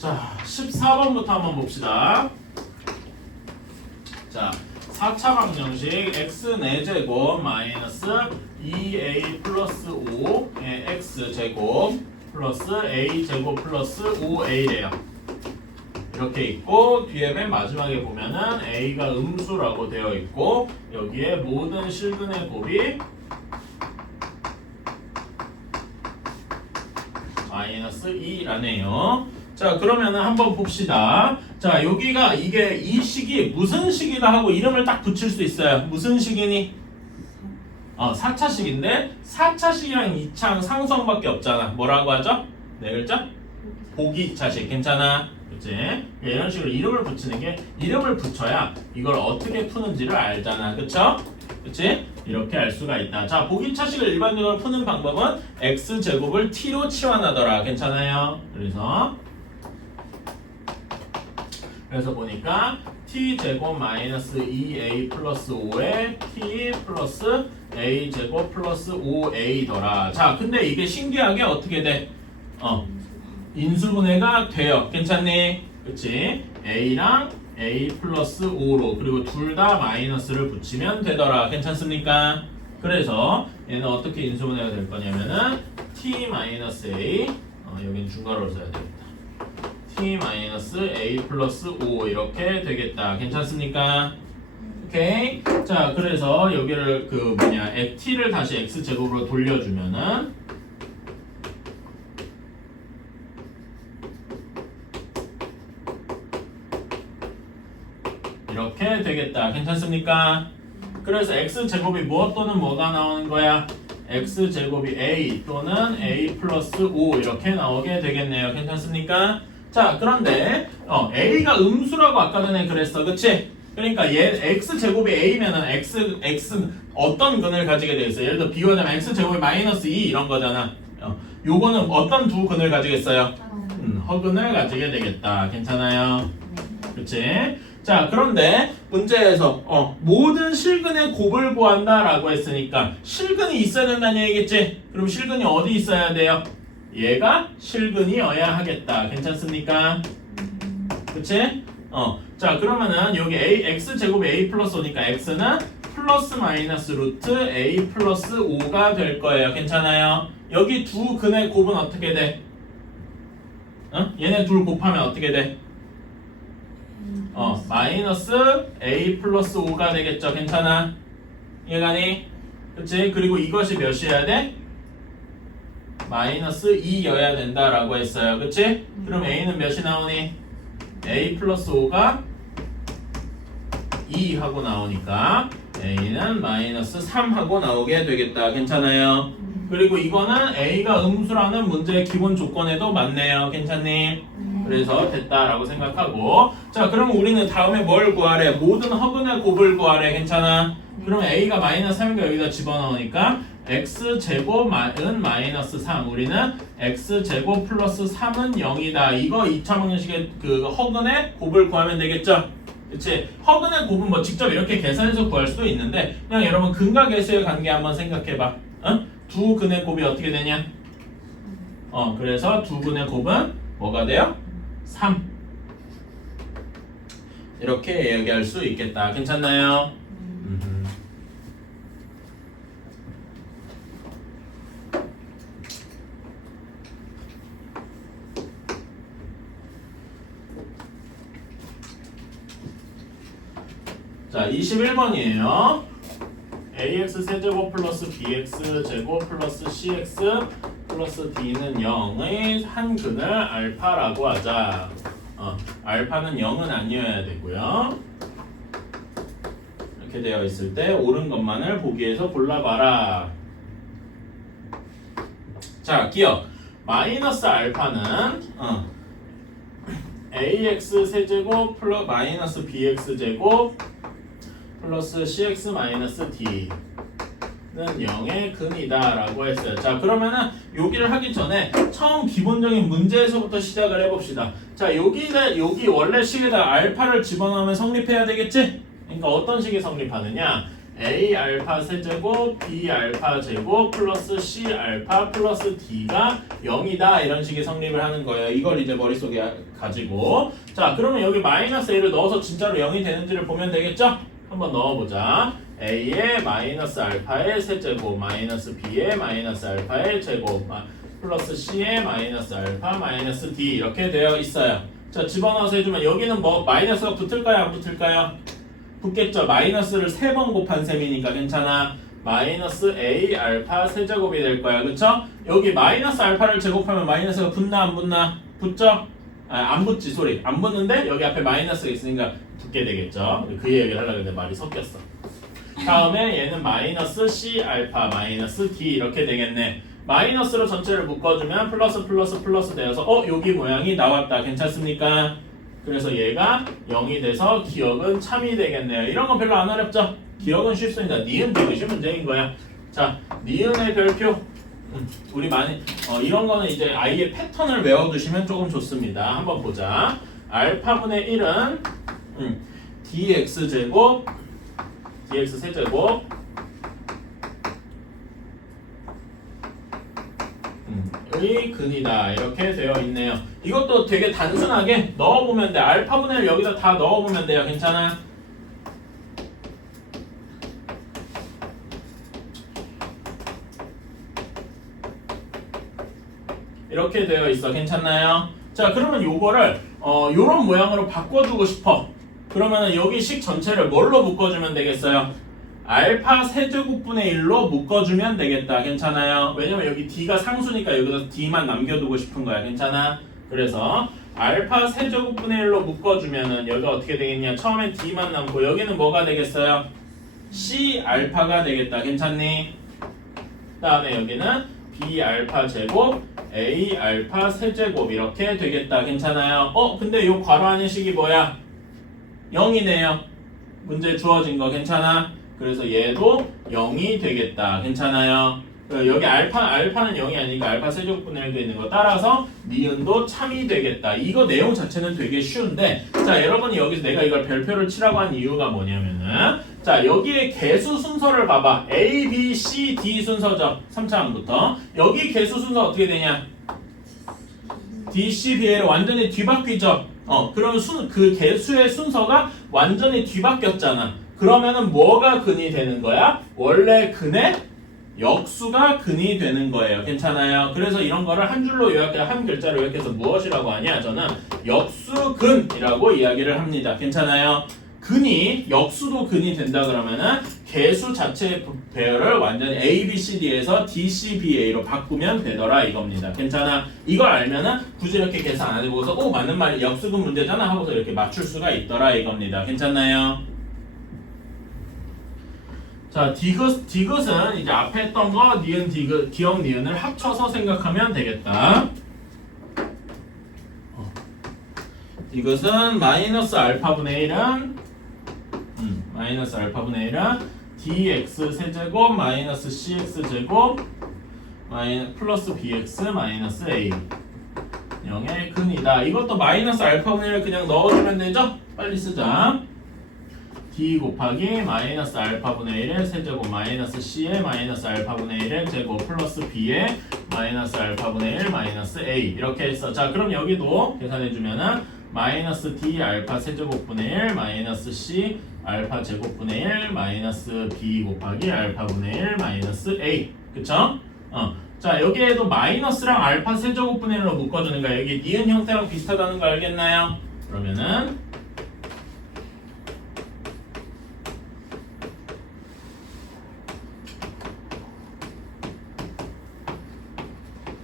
자, 14번부터 한번 봅시다. 자, 4차 방정식 x 4제곱 마이너스 2a 플러스 5의 x제곱 플러스 a제곱 플러스 5a래요. 이렇게 있고 뒤에 맨 마지막에 보면은 a가 음수라고 되어 있고 여기에 모든 실근의 곱이 마이너스 2라네요. 자, 그러면은 한번 봅시다. 자, 여기가 이게 이 식이 무슨 식이다 하고 이름을 딱 붙일 수 있어요. 무슨 식이니? 4차식인데 4차식이랑 2차는 상수항밖에 없잖아. 뭐라고 하죠? 네 글자? 보기차식. 괜찮아? 그치? 이런 식으로 이름을 붙이는 게 이름을 붙여야 이걸 어떻게 푸는지를 알잖아. 그쵸? 그치? 이렇게 알 수가 있다. 자, 보기차식을 일반적으로 푸는 방법은 x제곱을 t로 치환하더라. 괜찮아요? 그래서 보니까 t제곱 마이너스 2a 플러스 5에 t 플러스 a제곱 플러스 5a더라. 자, 근데 이게 신기하게 어떻게 돼? 인수분해가 돼요. 괜찮니? 그치? a랑 a 플러스 5로 그리고 둘 다 마이너스를 붙이면 되더라. 괜찮습니까? 그래서 얘는 어떻게 인수분해가 될 거냐면은 t 마이너스 a 여긴 중괄호로 써야 되겠다. t 마이너스 a 플러스 5 이렇게 되겠다. 괜찮습니까? 오케이. 자, 그래서 여기를 t를 다시 x제곱으로 돌려주면은 이렇게 되겠다. 괜찮습니까? 그래서 x제곱이 무엇 또는 뭐가 나오는 거야? x제곱이 a 또는 a 플러스 5 이렇게 나오게 되겠네요. 괜찮습니까? 자, 그런데 a가 음수라고 아까 전에 그랬어. 그치? 그러니까 x제곱이 a면은 x는 어떤 근을 가지게 돼 있어? 예를 들어 비교하자면 x제곱이 마이너스 2 이런 거잖아. 요거는 어떤 두 근을 가지겠어요? 허근을 가지게 되겠다. 괜찮아요? 그치? 자, 그런데 문제에서 모든 실근의 곱을 구한다라고 했으니까 실근이 있어야 된다는 얘기겠지? 그럼 실근이 어디 있어야 돼요? 얘가 실근이어야 하겠다. 괜찮습니까? 그치? 자, 그러면은 여기 x제곱이 a 플러스 5니까 x는 플러스 마이너스 루트 a 플러스 5가 될 거예요. 괜찮아요? 여기 두 근의 곱은 어떻게 돼? 얘네 둘 곱하면 어떻게 돼? 마이너스 a 플러스 5가 되겠죠. 괜찮아? 이해가니? 그치? 그리고 이것이 몇이어야 돼? 마이너스 2여야 된다라고 했어요. 그치? 그럼 a는 몇이 나오니? a 플러스 5가 2 하고 나오니까 a는 마이너스 3 하고 나오게 되겠다. 괜찮아요? 그리고 이거는 a가 음수라는 문제의 기본 조건에도 맞네요. 괜찮니? 그래서 됐다라고 생각하고 자, 그럼 우리는 다음에 뭘 구하래? 모든 허근의 곱을 구하래. 괜찮아? 그럼 a가 마이너스 3인가 여기다 집어넣으니까 x제곱은 마이너스 3 우리는 x제곱 플러스 3은 0이다. 이거 2차 방정식의 허근의 곱을 구하면 되겠죠? 그치? 허근의 곱은 뭐 직접 이렇게 계산해서 구할 수도 있는데 그냥 여러분 근과 계수의 관계 한번 생각해봐. 두 근의 곱이 어떻게 되냐? 그래서 두 근의 곱은 뭐가 돼요? 3 이렇게 얘기할 수 있겠다. 괜찮나요? 자, 21번이에요. ax 세제곱 플러스 bx 제곱 플러스 cx 플러스 d는 0의 한 근을 알파라고 하자. 알파는 0은 아니어야 되고요. 이렇게 되어 있을 때 옳은 것만을 보기에서 골라봐라. 자, 기억. 마이너스 알파는 ax 세제곱 플러스 마이너스 bx 제곱 플러스 cx 마이너스 d는 0의 근이다 라고 했어요. 자, 그러면은 여기를 하기 전에 처음 기본적인 문제에서부터 시작을 해봅시다. 자, 여기 원래 식에다 알파를 집어넣으면 성립해야 되겠지? 그러니까 어떤 식이 성립하느냐? A 알파 세제곱 B 알파 제곱 플러스 C 알파 플러스 D가 0이다 이런 식의 성립을 하는 거예요. 이걸 이제 머릿속에 가지고 자 그러면 여기 마이너스 A를 넣어서 진짜로 0이 되는지를 보면 되겠죠? 한번 넣어보자. A의 마이너스 알파의 세제곱 마이너스 B의 마이너스 알파의 제곱 플러스 C의 마이너스 알파 마이너스 D 이렇게 되어 있어요. 자 집어넣어서 해주면 여기는 뭐 마이너스가 붙을까요 안 붙을까요? 붙겠죠. 마이너스를 3번 곱한 셈이니까 괜찮아. 마이너스 A 알파 세제곱이 될 거야. 그쵸? 여기 마이너스 알파를 제곱하면 마이너스가 붙나 안 붙나? 붙죠? 안 붙지 소리. 안 붙는데 여기 앞에 마이너스가 있으니까 붙게 되겠죠. 그 얘기를 하려고 했는데 말이 섞였어. 다음에 얘는 마이너스 C 알파 마이너스 D 이렇게 되겠네. 마이너스로 전체를 묶어주면 플러스 플러스 플러스 되어서 여기 모양이 나왔다. 괜찮습니까? 그래서 얘가 0이 돼서 기억은 참이 되겠네요. 이런 건 별로 안 어렵죠? 기억은 쉽습니다. 니은 디귿이 문제인 거야. 자, 니은의 별표. 우리 많이 이런 거는 이제 아이의 패턴을 외워두시면 조금 좋습니다. 한번 보자. 알파분의 1은 dx 제곱 dx 세제곱 의 근이다 이렇게 되어 있네요. 이것도 되게 단순하게 넣어보면 돼. 알파분의 1 여기다 다 넣어보면 돼요. 괜찮아? 이렇게 되어 있어. 괜찮나요? 자 그러면 요거를 요런 모양으로 바꿔주고 싶어. 그러면 여기 식 전체를 뭘로 묶어주면 되겠어요? 알파 세제곱분의 1로 묶어주면 되겠다. 괜찮아요? 왜냐면 여기 D가 상수니까 여기다 D만 남겨두고 싶은 거야. 괜찮아? 그래서 알파 세제곱분의 1로 묶어주면은 여기가 어떻게 되겠냐? 처음엔 D만 남고 여기는 뭐가 되겠어요? C 알파가 되겠다. 괜찮니? 그 다음에 여기는 B 알파 제곱 A 알파 세제곱 이렇게 되겠다. 괜찮아요? 근데 요 괄호 안의 식이 뭐야? 0이네요. 문제 주어진 거 괜찮아? 그래서 얘도 0이 되겠다. 괜찮아요? 여기 알파는 0이 아니니까 알파 세제곱분의 1도 있는 거 따라서 니은도 참이 되겠다. 이거 내용 자체는 되게 쉬운데 자 여러분이 여기서 내가 이걸 별표를 치라고 한 이유가 뭐냐면은 자 여기에 개수 순서를 봐봐. A, B, C, D 순서죠. 3차원부터 여기 개수 순서 어떻게 되냐? D, C, B를 완전히 뒤바뀌죠. 그럼 그 개수의 순서가 완전히 뒤바뀌었잖아. 그러면은 뭐가 근이 되는 거야? 원래 근의 역수가 근이 되는 거예요. 괜찮아요? 그래서 이런 거를 한 줄로 한 글자로 요약해서 무엇이라고 하냐? 저는 역수근이라고 이야기를 합니다. 괜찮아요? 근이 역수도 근이 된다 그러면은 개수 자체의 배열을 완전히 A, B, C, D에서 D, C, B, A로 바꾸면 되더라 이겁니다. 괜찮아? 이걸 알면은 굳이 이렇게 계산 안 해보고서 맞는 말이 역수근 문제잖아 하고서 이렇게 맞출 수가 있더라 이겁니다. 괜찮나요? 자, 디귿은 이제 앞에 했던 거 니은 디귿, 기억 니은을 합쳐서 생각하면 되겠다. 디귿은 마이너스 알파분의 1은 마이너스 알파분의 1은 dx 세제곱 마이너스 cx 제곱 플러스 bx 마이너스 a 0의 근이다. 이것도 마이너스 알파분의 1을 그냥 넣어주면 되죠? 빨리 쓰자. d 곱하기 마이너스 알파분의 1의 세제곱 마이너스 c의 마이너스 알파분의 1의 제곱 플러스 b의 마이너스 알파분의 1 마이너스 a 이렇게 했어. 자 그럼 여기도 계산해주면은 마이너스 d 알파 세제곱분의 1 마이너스 c 알파 제곱분의 1 마이너스 b 곱하기 알파분의 1 마이너스 a 그쵸? 자 여기에도 마이너스랑 알파 세제곱분의 1로 묶어주는 거야. 여기 니은 형태랑 비슷하다는 거 알겠나요? 그러면은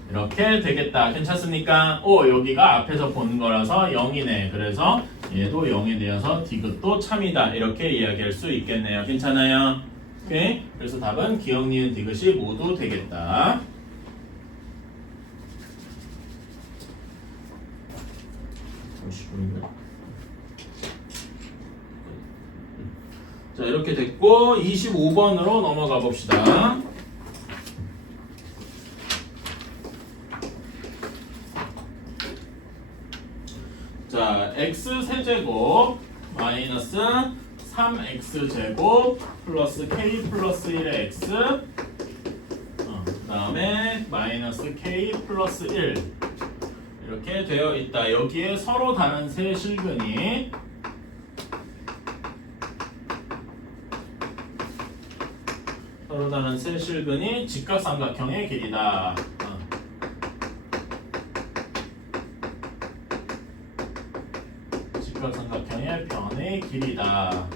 이렇게 되겠다. 괜찮습니까? 여기가 앞에서 본 거라서 0이네. 그래서 얘도 0이 되어서 디귿도 참이다. 이렇게 이야기할 수 있겠네요. 괜찮아요? 오케이? 그래서 답은 기억, 니은, 디귿이 모두 되겠다. 자, 이렇게 됐고 25번으로 넘어가 봅시다. 자, x 세제곱 마이너스 3x제곱 플러스 k 플러스 1의 x 그 다음에 마이너스 k 플러스 1 이렇게 되어 있다. 여기에 서로 다른 세 실근이 직각삼각형의 길이다. 직각삼각형의 변의 길이다.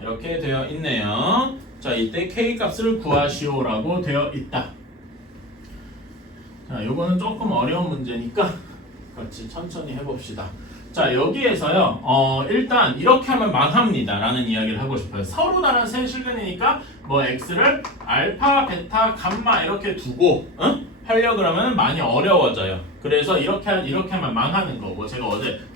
이렇게 되어 있네요. 자, 이때 k 값을 구하시오라고 되어 있다. 자, 요거는 조금 어려운 문제니까 같이 천천히 해봅시다. 자, 여기에서요, 일단 이렇게 하면 망합니다 라는 이야기를 하고 싶어요. 서로 다른 세 실근이니까 뭐 x를 알파, 베타, 감마 이렇게 두고 하려고 그러면 많이 어려워져요. 그래서 이렇게 하면 망하는 거고, 제가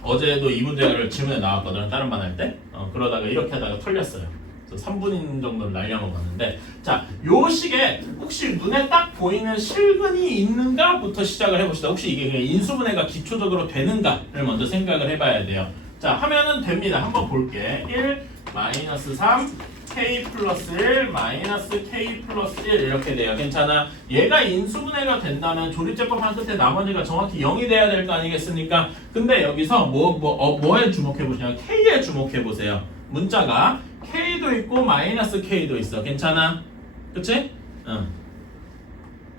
어제도 이 문제를 질문에 나왔거든요. 다른 반 할 때. 그러다가 이렇게 하다가 털렸어요. 3분인 정도를 날려먹었는데, 자, 요 식에 혹시 눈에 딱 보이는 실근이 있는가부터 시작을 해봅시다. 혹시 이게 그냥 인수분해가 기초적으로 되는가를 먼저 생각을 해봐야 돼요. 자, 하면은 됩니다. 한번 볼게. 1 마이너스 3 k 플러스 1 마이너스 k 플러스 1 이렇게 돼요. 괜찮아? 얘가 인수분해가 된다면 조립제법 한 끝에 나머지가 정확히 0이 돼야 될 거 아니겠습니까? 근데 여기서 뭐에 주목해 보시냐면 k에 주목해 보세요. 문자가 k도 있고 마이너스 k도 있어. 괜찮아? 그치? 응.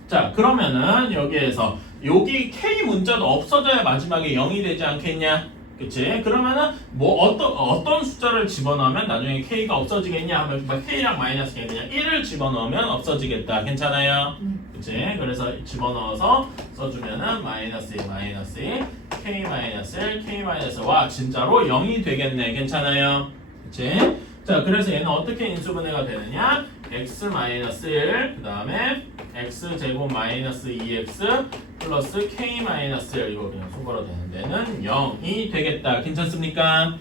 자, 그러면은 여기에서 여기 k 문자도 없어져야 마지막에 0이 되지 않겠냐? 그치? 그러면은 뭐 어떤 숫자를 집어넣으면 나중에 k가 없어지겠냐 하면 k랑 마이너스 k 그냥 1을 집어넣으면 없어지겠다. 괜찮아요? 그치? 그래서 집어넣어서 써주면은 마이너스 1 마이너스 1 k 마이너스 1 k 마이너스 와 진짜로 0이 되겠네. 괜찮아요? 그치? 자, 그래서 얘는 어떻게 인수분해가 되느냐? x 마이너스 1, 그 다음에 x 제곱 마이너스 2x 플러스 k 마이너스 1 이거 그냥 손가락 되는 데는 0이 되겠다. 괜찮습니까?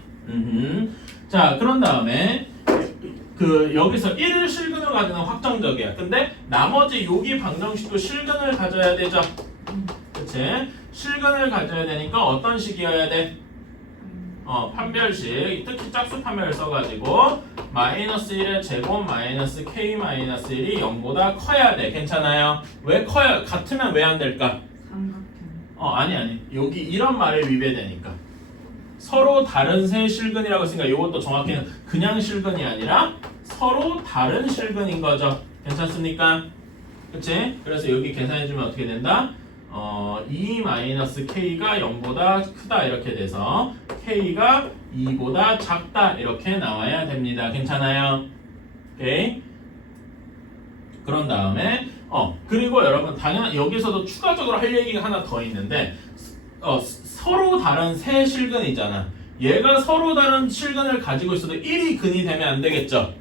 자, 그런 다음에 여기서 1을 실근으로 가지는 확정적이야. 근데 나머지 여기 방정식도 실근을 가져야 되죠. 그치? 실근을 가져야 되니까 어떤 식이어야 돼? 판별식, 특히 짝수 판별을 써가지고 마이너스 1의 제곱 마이너스 k 마이너스 1이 0보다 커야 돼. 괜찮아요? 왜 커요? 같으면 왜 안 될까? 삼각형. 아니. 여기 이런 말에 위배되니까. 서로 다른 세 실근이라고 했으니까 이것도 정확히는 그냥 실근이 아니라 서로 다른 실근인 거죠. 괜찮습니까? 그치? 그래서 여기 계산해주면 어떻게 된다? 2-k가 0보다 크다 이렇게 돼서 k가 2보다 작다 이렇게 나와야 됩니다. 괜찮아요? 오케이? 그런 다음에 그리고 여러분 당연 여기서도 추가적으로 할 얘기가 하나 더 있는데 서로 다른 세 실근이잖아. 얘가 서로 다른 실근을 가지고 있어도 1이 근이 되면 안 되겠죠?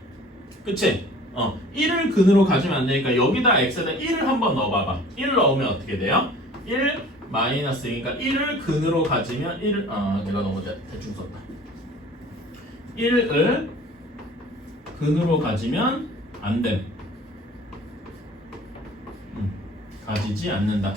그치? 1을 근으로 가지면 안 되니까 여기다 x에다 1을 한번 넣어봐봐. 1 넣으면 어떻게 돼요? 1 마이너스 그러니까 1을 근으로 가지면 1을 내가 너무 대충 썼다. 1을 근으로 가지면 안 됨. 가지지 않는다.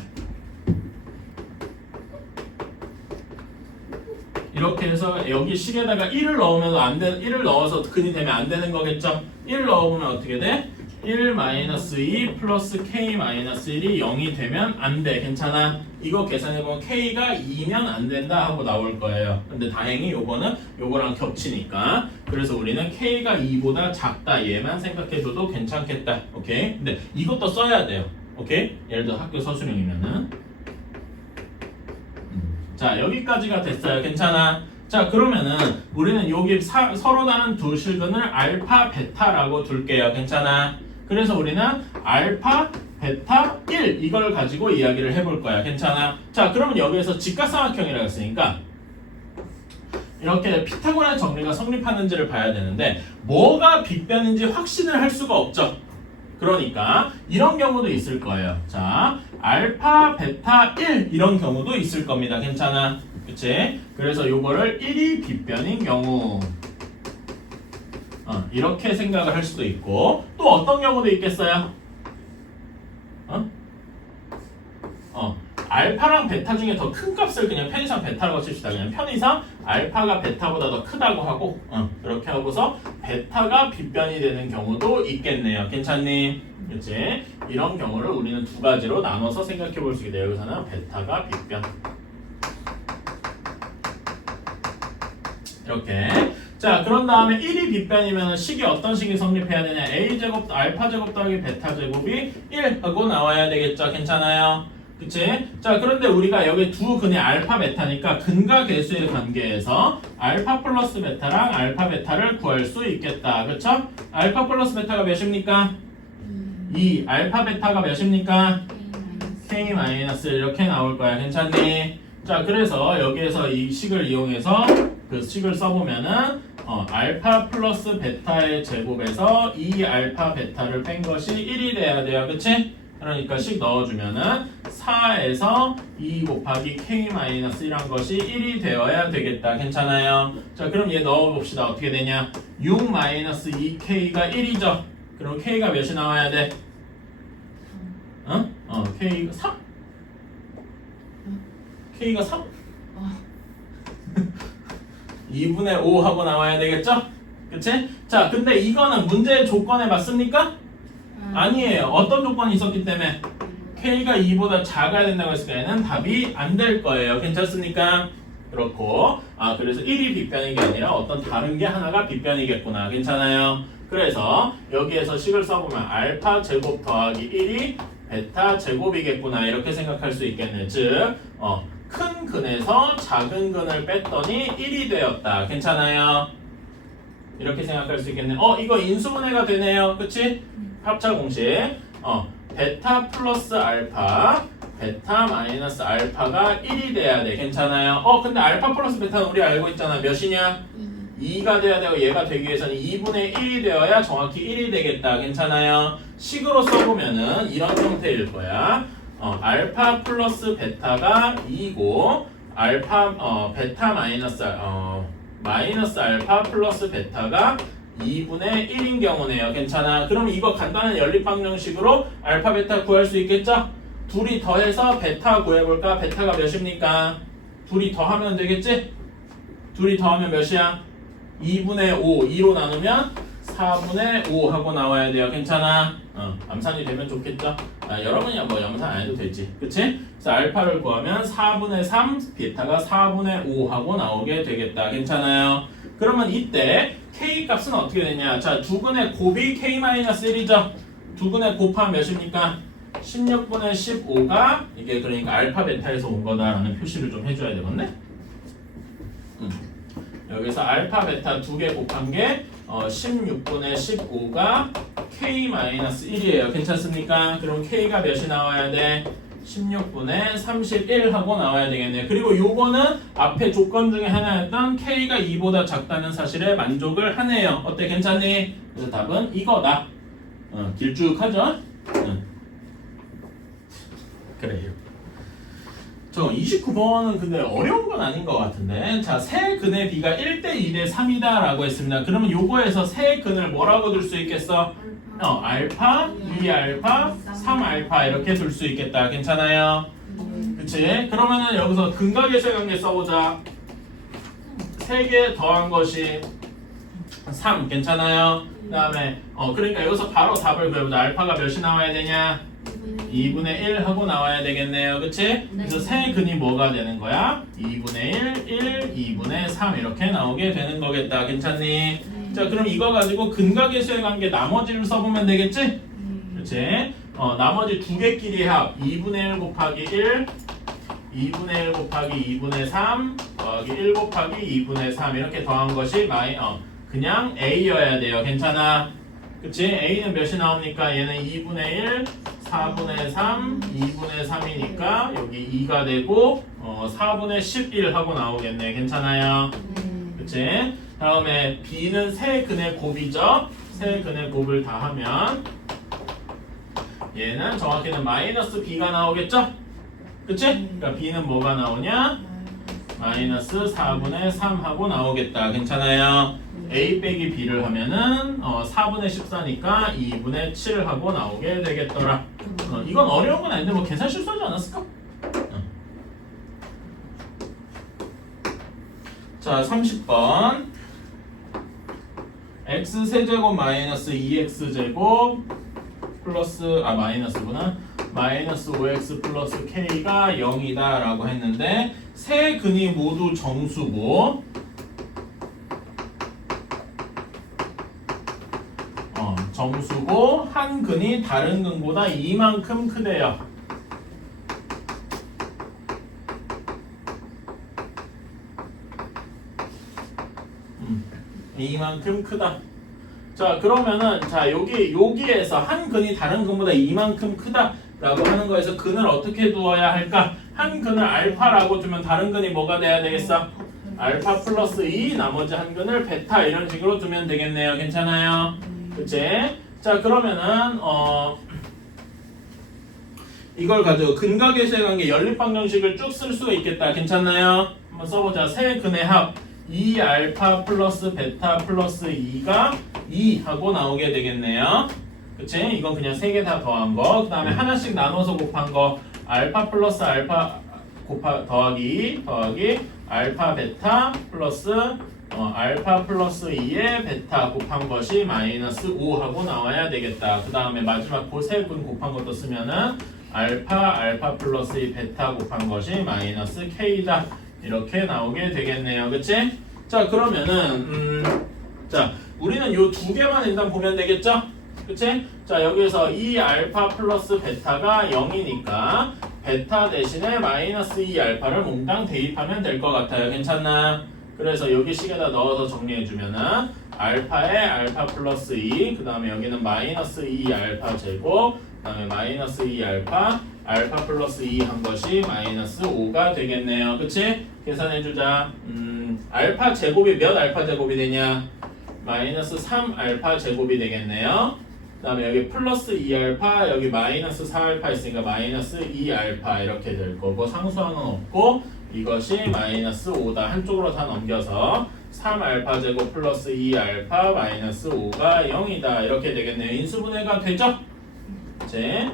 이렇게 해서 여기 식에다가 1을 넣으면 안 돼. 1을 넣어서 근이 되면 안 되는 거겠죠? 1 넣어보면 어떻게 돼? 1 마이너스 2 플러스 k 마이너스 1이 0이 되면 안 돼. 괜찮아? 이거 계산해보면 k가 2면 안 된다 하고 나올 거예요. 근데 다행히 요거는 요거랑 겹치니까. 그래서 우리는 k가 2보다 작다. 얘만 생각해줘도 괜찮겠다. 오케이? 근데 이것도 써야 돼요. 오케이? 예를 들어 학교 서술형이면은. 자, 여기까지가 됐어요. 괜찮아? 자, 그러면은 우리는 여기 서로 다른 두 실근을 알파, 베타라고 둘게요. 괜찮아? 그래서 우리는 알파, 베타, 1 이걸 가지고 이야기를 해볼 거야. 괜찮아? 자, 그러면 여기에서 직각삼각형이라고 했으니까 이렇게 피타고라스 정리가 성립하는지를 봐야 되는데 뭐가 빗변인지 확신을 할 수가 없죠. 그러니까 이런 경우도 있을 거예요. 자, 알파, 베타, 1 이런 경우도 있을 겁니다. 괜찮아? 그치? 그래서 요거를 1이 빗변인 경우 이렇게 생각을 할 수도 있고 또 어떤 경우도 있겠어요? 알파랑 베타 중에 더 큰 값을 그냥 편의상 베타라고 칩시다. 그냥 편의상 알파가 베타보다 더 크다고 하고 그렇게 하고서 베타가 빗변이 되는 경우도 있겠네요. 괜찮니? 그치? 이런 경우를 우리는 두 가지로 나눠서 생각해 볼 수 있게 돼요. 여기서는 베타가 빗변 이렇게. 자, 그런 다음에 1이 빗변이면 식이 어떤 식이 성립해야 되냐? a제곱 알파제곱 더하기 베타제곱이 1 하고 나와야 되겠죠? 괜찮아요? 그치? 자, 그런데 우리가 여기 두 근이 알파 베타니까 근과 개수의 관계에서 알파 플러스 베타랑 알파 베타를 구할 수 있겠다. 그쵸? 알파 플러스 베타가 몇입니까? 2. 알파 베타가 몇입니까? k 마이너스 이렇게 나올 거야. 괜찮니? 자, 그래서 여기에서 이 식을 이용해서 그 식을 써보면은 알파 플러스 베타의 제곱에서 2 알파 베타를 뺀 것이 1이 돼야 돼요. 그치? 그러니까 식 넣어주면은 4에서 2 곱하기 k 마이너스 1한 것이 1이 되어야 되겠다. 괜찮아요? 자, 그럼 얘 넣어봅시다. 어떻게 되냐? 6 마이너스 2k가 1이죠? 그럼 k가 몇이 나와야 돼? k가 3? k가 3? 2분의 5 하고 나와야 되겠죠? 그치? 자, 근데 이거는 문제의 조건에 맞습니까? 아니에요. 어떤 조건이 있었기 때문에? k가 2보다 작아야 된다고 했을 때는 답이 안 될 거예요. 괜찮습니까? 그렇고, 그래서 1이 빗변인 게 아니라 어떤 다른 게 하나가 빗변이겠구나. 괜찮아요? 그래서 여기에서 식을 써보면 알파 제곱 더하기 1이 베타 제곱이겠구나. 이렇게 생각할 수 있겠네. 즉, 큰 근에서 작은 근을 뺐더니 1이 되었다. 괜찮아요? 이렇게 생각할 수 있겠네. 이거 인수분해가 되네요. 그치? 합차 공식. 베타 플러스 알파, 베타 마이너스 알파가 1이 돼야 돼. 괜찮아요? 근데 알파 플러스 베타는 우리 알고 있잖아. 몇이냐? 2가 돼야 되고 얘가 되기 위해서는 2분의 1이 되어야 정확히 1이 되겠다. 괜찮아요? 식으로 써보면은 이런 형태일 거야. 알파 플러스 베타가 2고 베타 마이너스 마이너스 알파 플러스 베타가 2분의 1인 경우네요. 괜찮아? 그럼 이거 간단한 연립방정식으로 알파 베타 구할 수 있겠죠? 둘이 더해서 베타 구해볼까? 베타가 몇입니까? 둘이 더하면 되겠지? 둘이 더하면 몇이야? 2분의 5, 2로 나누면 4분의 5 하고 나와야 돼요. 괜찮아? 암산이 되면 좋겠죠? 여러분이 뭐 암산 안 해도 되지. 그치? 그래서 알파를 구하면 4분의 3, 베타가 4분의 5 하고 나오게 되겠다. 괜찮아요? 그러면 이때 k 값은 어떻게 되냐? 자, 두 근의 곱이 k-1이죠? 두 근의 곱하면 몇입니까? 16분의 15가 이게 그러니까 알파 베타에서 온 거다라는 표시를 좀 해줘야 되겠네? 여기서 알파 베타 두 개 곱한 게 16분의 15가 k-1이에요. 괜찮습니까? 그럼 k가 몇이 나와야 돼? 16분의 31 하고 나와야 되겠네요. 그리고 요거는 앞에 조건 중에 하나였던 k가 2보다 작다는 사실에 만족을 하네요. 어때? 괜찮니? 그래서 답은 이거다. 길쭉하죠? 그래요. 저 29번은 근데 어려운 건 아닌 것 같은데. 자, 세 근의 비가 1대 2대 3이다 라고 했습니다. 그러면 요거에서 세 근을 뭐라고 둘 수 있겠어? 알파, 2알파, 3알파 이렇게 둘 수 있겠다. 괜찮아요? 그치? 그러면은 여기서 근과 계수의 관계 써보자. 3개 더한 것이 3. 괜찮아요? 그 다음에 그러니까 여기서 바로 답을 구해보자. 알파가 몇이 나와야 되냐? 2분의 1 하고 나와야 되겠네요. 그치? 그래서 세 근이 뭐가 되는 거야? 2분의 1, 2분의 3 이렇게 나오게 되는 거겠다. 괜찮니? 자, 그럼 이거 가지고 근과 계수의 관계 나머지를 써보면 되겠지? 그치? 나머지 두 개끼리 합 2분의 1 곱하기 1 2분의 1 곱하기 2분의 3 더하기 1 곱하기 2분의 3 이렇게 더한 것이 그냥 A여야 돼요. 괜찮아? 그치? A는 몇이 나옵니까? 얘는 2분의 1 4분의 3 2분의 3이니까 여기 2가 되고 4분의 11 하고 나오겠네. 괜찮아요? 그치? 다음에 B는 세 근의 곱이죠? 세 근의 곱을 다 하면 얘는 정확히는 마이너스 B가 나오겠죠? 그치? 그러니까 B는 뭐가 나오냐? 마이너스 4분의 3 하고 나오겠다. 괜찮아요? A 빼기 B를 하면은 4분의 14니까 2분의 7 하고 나오게 되겠더라. 이건 어려운 건 아닌데 뭐 계산 실수하지 않았을까? 자 30번 x 세제곱 마이너스 2x제곱 플러스 마이너스구나 마이너스 5x 플러스 k가 0이다 라고 했는데 세 근이 모두 정수고 정수고 한 근이 다른 근보다 이만큼 크대요. 이만큼 크다. 자 그러면은 자 여기에서 한 근이 다른 근보다 이만큼 크다라고 하는 거에서 근을 어떻게 두어야 할까? 한 근을 알파라고 두면 다른 근이 뭐가 돼야 되겠어? 알파 플러스 2 나머지 한 근을 베타 이런 식으로 두면 되겠네요. 괜찮아요? 그치? 자 그러면은 이걸 가지고 근과 계수의 관계 연립방정식을 쭉 쓸 수가 있겠다. 괜찮나요? 한번 써보자. 세 근의 합 2알파 플러스 베타 플러스 2가 2 하고 나오게 되겠네요. 그치? 이건 그냥 세 개 다 더한 거. 그 다음에 하나씩 나눠서 곱한 거 알파 플러스 알파 더하기 알파 베타 플러스 알파 플러스 2에 베타 곱한 것이 마이너스 5 하고 나와야 되겠다. 그 다음에 마지막 그 세 근 곱한 것도 쓰면은 알파 플러스 2 베타 곱한 것이 마이너스 k다. 이렇게 나오게 되겠네요. 그치? 자 그러면은 자 우리는 요 두 개만 일단 보면 되겠죠? 그치? 자 여기서 이 알파 플러스 베타가 0이니까 베타 대신에 마이너스 2 알파를 몽땅 대입하면 될 것 같아요. 괜찮나? 그래서 여기 식에다 넣어서 정리해주면은 알파에 알파 플러스 2 그 다음에 여기는 마이너스 2 알파 제곱 그 다음에 마이너스 2 알파 플러스 2 한 것이 마이너스 5가 되겠네요. 그치? 계산해주자. 알파 제곱이 몇 알파 제곱이 되냐? 마이너스 3 알파 제곱이 되겠네요. 그 다음에 여기 플러스 2 알파 여기 마이너스 4 알파 있으니까 마이너스 2 알파 이렇게 될 거고 상수항은 없고 이것이 마이너스 5다. 한쪽으로 다 넘겨서 3 알파 제곱 플러스 2 알파 마이너스 5가 0이다. 이렇게 되겠네요. 인수분해가 되죠? 그치?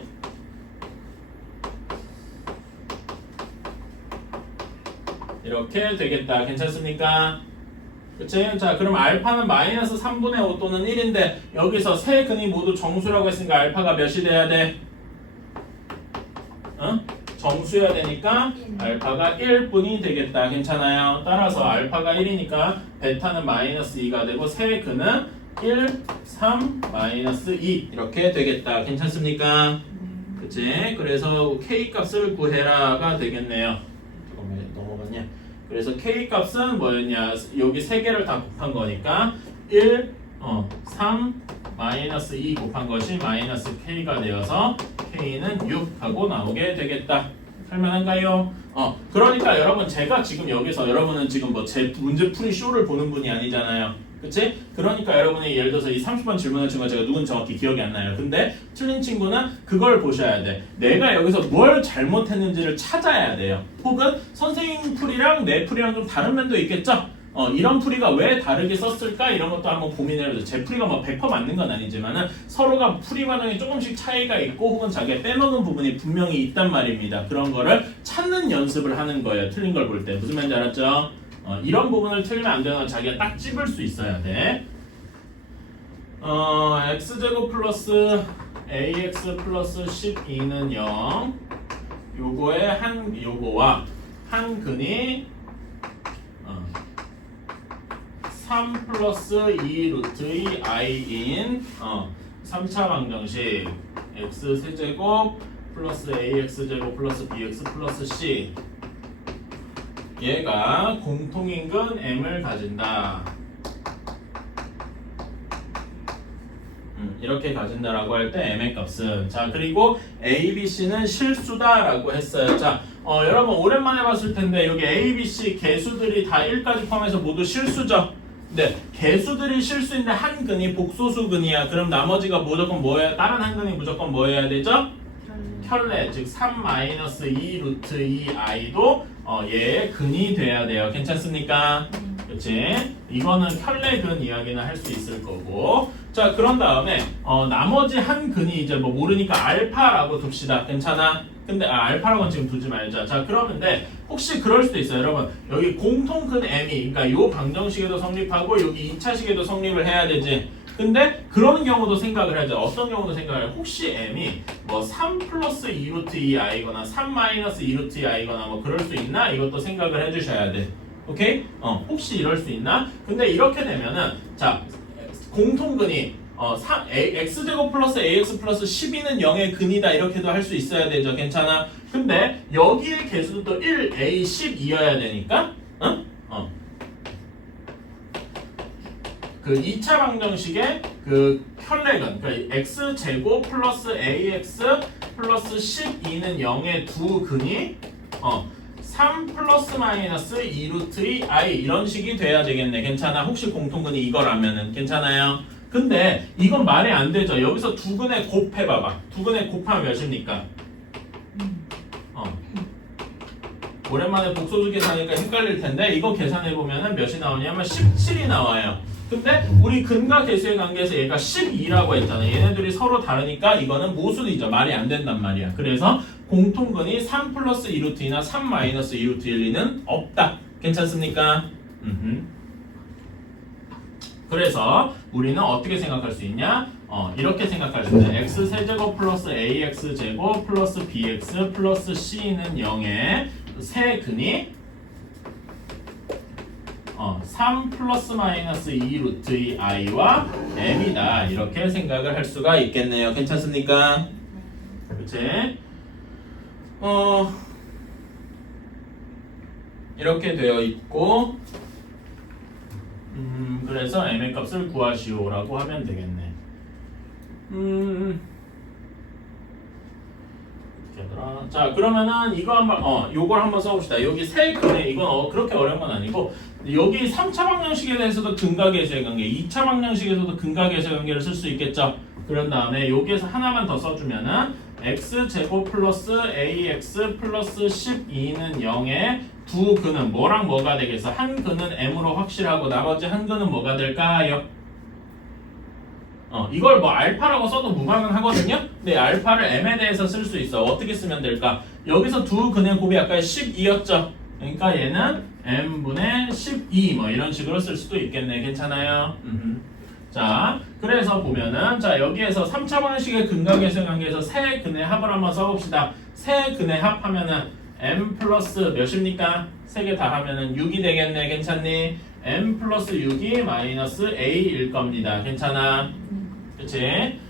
이렇게 되겠다. 괜찮습니까? 그치? 자, 그럼 알파는 마이너스 3분의 5 또는 1인데 여기서 세 근이 모두 정수라고 했으니까 알파가 몇이 돼야 돼? 정수여야 되니까 알파가 1분이 되겠다. 괜찮아요? 따라서 알파가 1이니까 베타는 마이너스 2가 되고 세 근은 1, 3, 마이너스 2 이렇게 되겠다. 괜찮습니까? 그치? 그래서 K값을 구해라가 되겠네요. 잠깐만 넘어갔냐? 그래서 K값은 뭐였냐? 여기 세 개를 다 곱한 거니까 1, 3, 마이너스 2 곱한 것이 마이너스 K가 되어서 K는 6 하고 나오게 되겠다. 할만한가요? 그러니까 여러분 제가 지금 여기서 여러분은 지금 뭐 제 문제 풀이 쇼를 보는 분이 아니잖아요. 그치? 그러니까 여러분이 예를 들어서 이 30번 질문한 친구가 제가 누군지 정확히 기억이 안 나요. 근데 틀린 친구는 그걸 보셔야 돼. 내가 여기서 뭘 잘못했는지를 찾아야 돼요. 혹은 선생님 풀이랑 내 풀이랑 좀 다른 면도 있겠죠? 이런 풀이가 왜 다르게 썼을까? 이런 것도 한번 고민해보세요. 제 풀이가 뭐 100% 맞는 건 아니지만은 서로가 풀이 과정에 조금씩 차이가 있고 혹은 자기가 빼먹은 부분이 분명히 있단 말입니다. 그런 거를 찾는 연습을 하는 거예요. 틀린 걸 볼 때. 무슨 말인지 알았죠? 이런 부분을 틀리면 안 되는 건 자기가 딱 집을 수 있어야 돼. x제곱 플러스 ax 플러스 12는 0. 요거와 한 근이 3 플러스 2 루트의 i인 3차 방정식 x 세제곱 플러스 ax제곱 플러스 bx 플러스 c 얘가 공통인근 m을 가진다. 이렇게 가진다라고 할 때 m의 값은 자 그리고 a, b, c는 실수다라고 했어요. 자 여러분 오랜만에 봤을 텐데 여기 a, b, c 개수들이 다 1까지 포함해서 모두 실수죠. 네, 개수들이 실수인데 한 근이 복소수근이야. 그럼 나머지가 무조건 뭐야? 다른 한 근이 무조건 뭐 해야 되죠? 켤레, 즉 3-2 루트 2i도 얘의 근이 돼야 돼요. 괜찮습니까? 그치? 이거는 켤레근 이야기는 할 수 있을 거고. 자, 그런 다음에 나머지 한 근이 이제 뭐 모르니까 알파라고 둡시다. 괜찮아? 근데 알파라고는 지금 두지 말자. 자, 그러는데 혹시 그럴 수도 있어요. 여러분 여기 공통근 m이 그러니까 요 방정식에도 성립하고 여기 2차식에도 성립을 해야 되지. 근데 그런 경우도 생각을 해야죠. 어떤 경우도 생각을 해요. 혹시 m이 뭐 3 플러스 2루트 2i거나 3 마이너스 2루트 2i거나 뭐 그럴 수 있나? 이것도 생각을 해주셔야 돼. 오케이? 혹시 이럴 수 있나? 근데 이렇게 되면은 자 공통근이 x제곱 플러스 ax 플러스 12는 0의 근이다 이렇게도 할 수 있어야 되죠. 괜찮아? 근데 여기의 개수도 또 1, a, 12여야 되니까 그 2차 방정식의 그 혈례근 그러니까 x제곱 플러스 ax 플러스 12는 0의 두 근이 3 플러스 마이너스 2루트 2i 이런 식이 돼야 되겠네. 괜찮아? 혹시 공통근이 이거라면은 괜찮아요? 근데 이건 말이 안 되죠. 여기서 두 근에 곱해봐봐. 두 근에 곱하면 몇입니까? 오랜만에 복소수 계산하니까 헷갈릴 텐데 이거 계산해보면은 몇이 나오냐면 17이 나와요. 근데 우리 근과 개수의 관계에서 얘가 12라고 했잖아. 얘네들이 서로 다르니까 이거는 모순이죠. 말이 안 된단 말이야. 그래서 공통근이 3 플러스 2루트 2나 3 마이너스 2루트 1은 없다. 괜찮습니까? 그래서 우리는 어떻게 생각할 수 있냐? 이렇게 생각할 수 있다. x 세제곱 플러스 ax 제곱 플러스 bx 플러스 c는 0의 세 근이 3 플러스 마이너스 2 루트 2i와 m이다. 이렇게 생각을 할 수가 있겠네요. 괜찮습니까? 그치? 이렇게 되어 있고 그래서 m의 값을 구하시오라고 하면 되겠네. 자 그러면은 이거 한번 요걸 한번 써봅시다. 여기 세 근에 이건 그렇게 어려운 건 아니고 여기 3차 방정식에 대해서도 근과 개수의 관계 2차 방정식에서도 근과 개수의 관계를 쓸 수 있겠죠. 그런 다음에 여기에서 하나만 더 써주면은 x제곱 플러스 ax 플러스 12는 0의 두 근은 뭐랑 뭐가 되겠어? 한 근은 m으로 확실하고 나머지 한 근은 뭐가 될까요? 이걸 뭐 알파라고 써도 무방은 하거든요. 근데 알파를 m에 대해서 쓸 수 있어. 어떻게 쓰면 될까? 여기서 두 근의 곱이 아까 12였죠. 그러니까 얘는 m분의 12 뭐 이런 식으로 쓸 수도 있겠네. 괜찮아요? 자, 그래서 보면은 자 여기에서 3차 방식의 근과 개수의 관계에서 세 근의 합을 한번 써봅시다. 세 근의 합하면은 m 플러스 몇입니까? 세 개 다 하면은 6이 되겠네. 괜찮니? m 플러스 6이 마이너스 a일 겁니다. 괜찮아? 그치?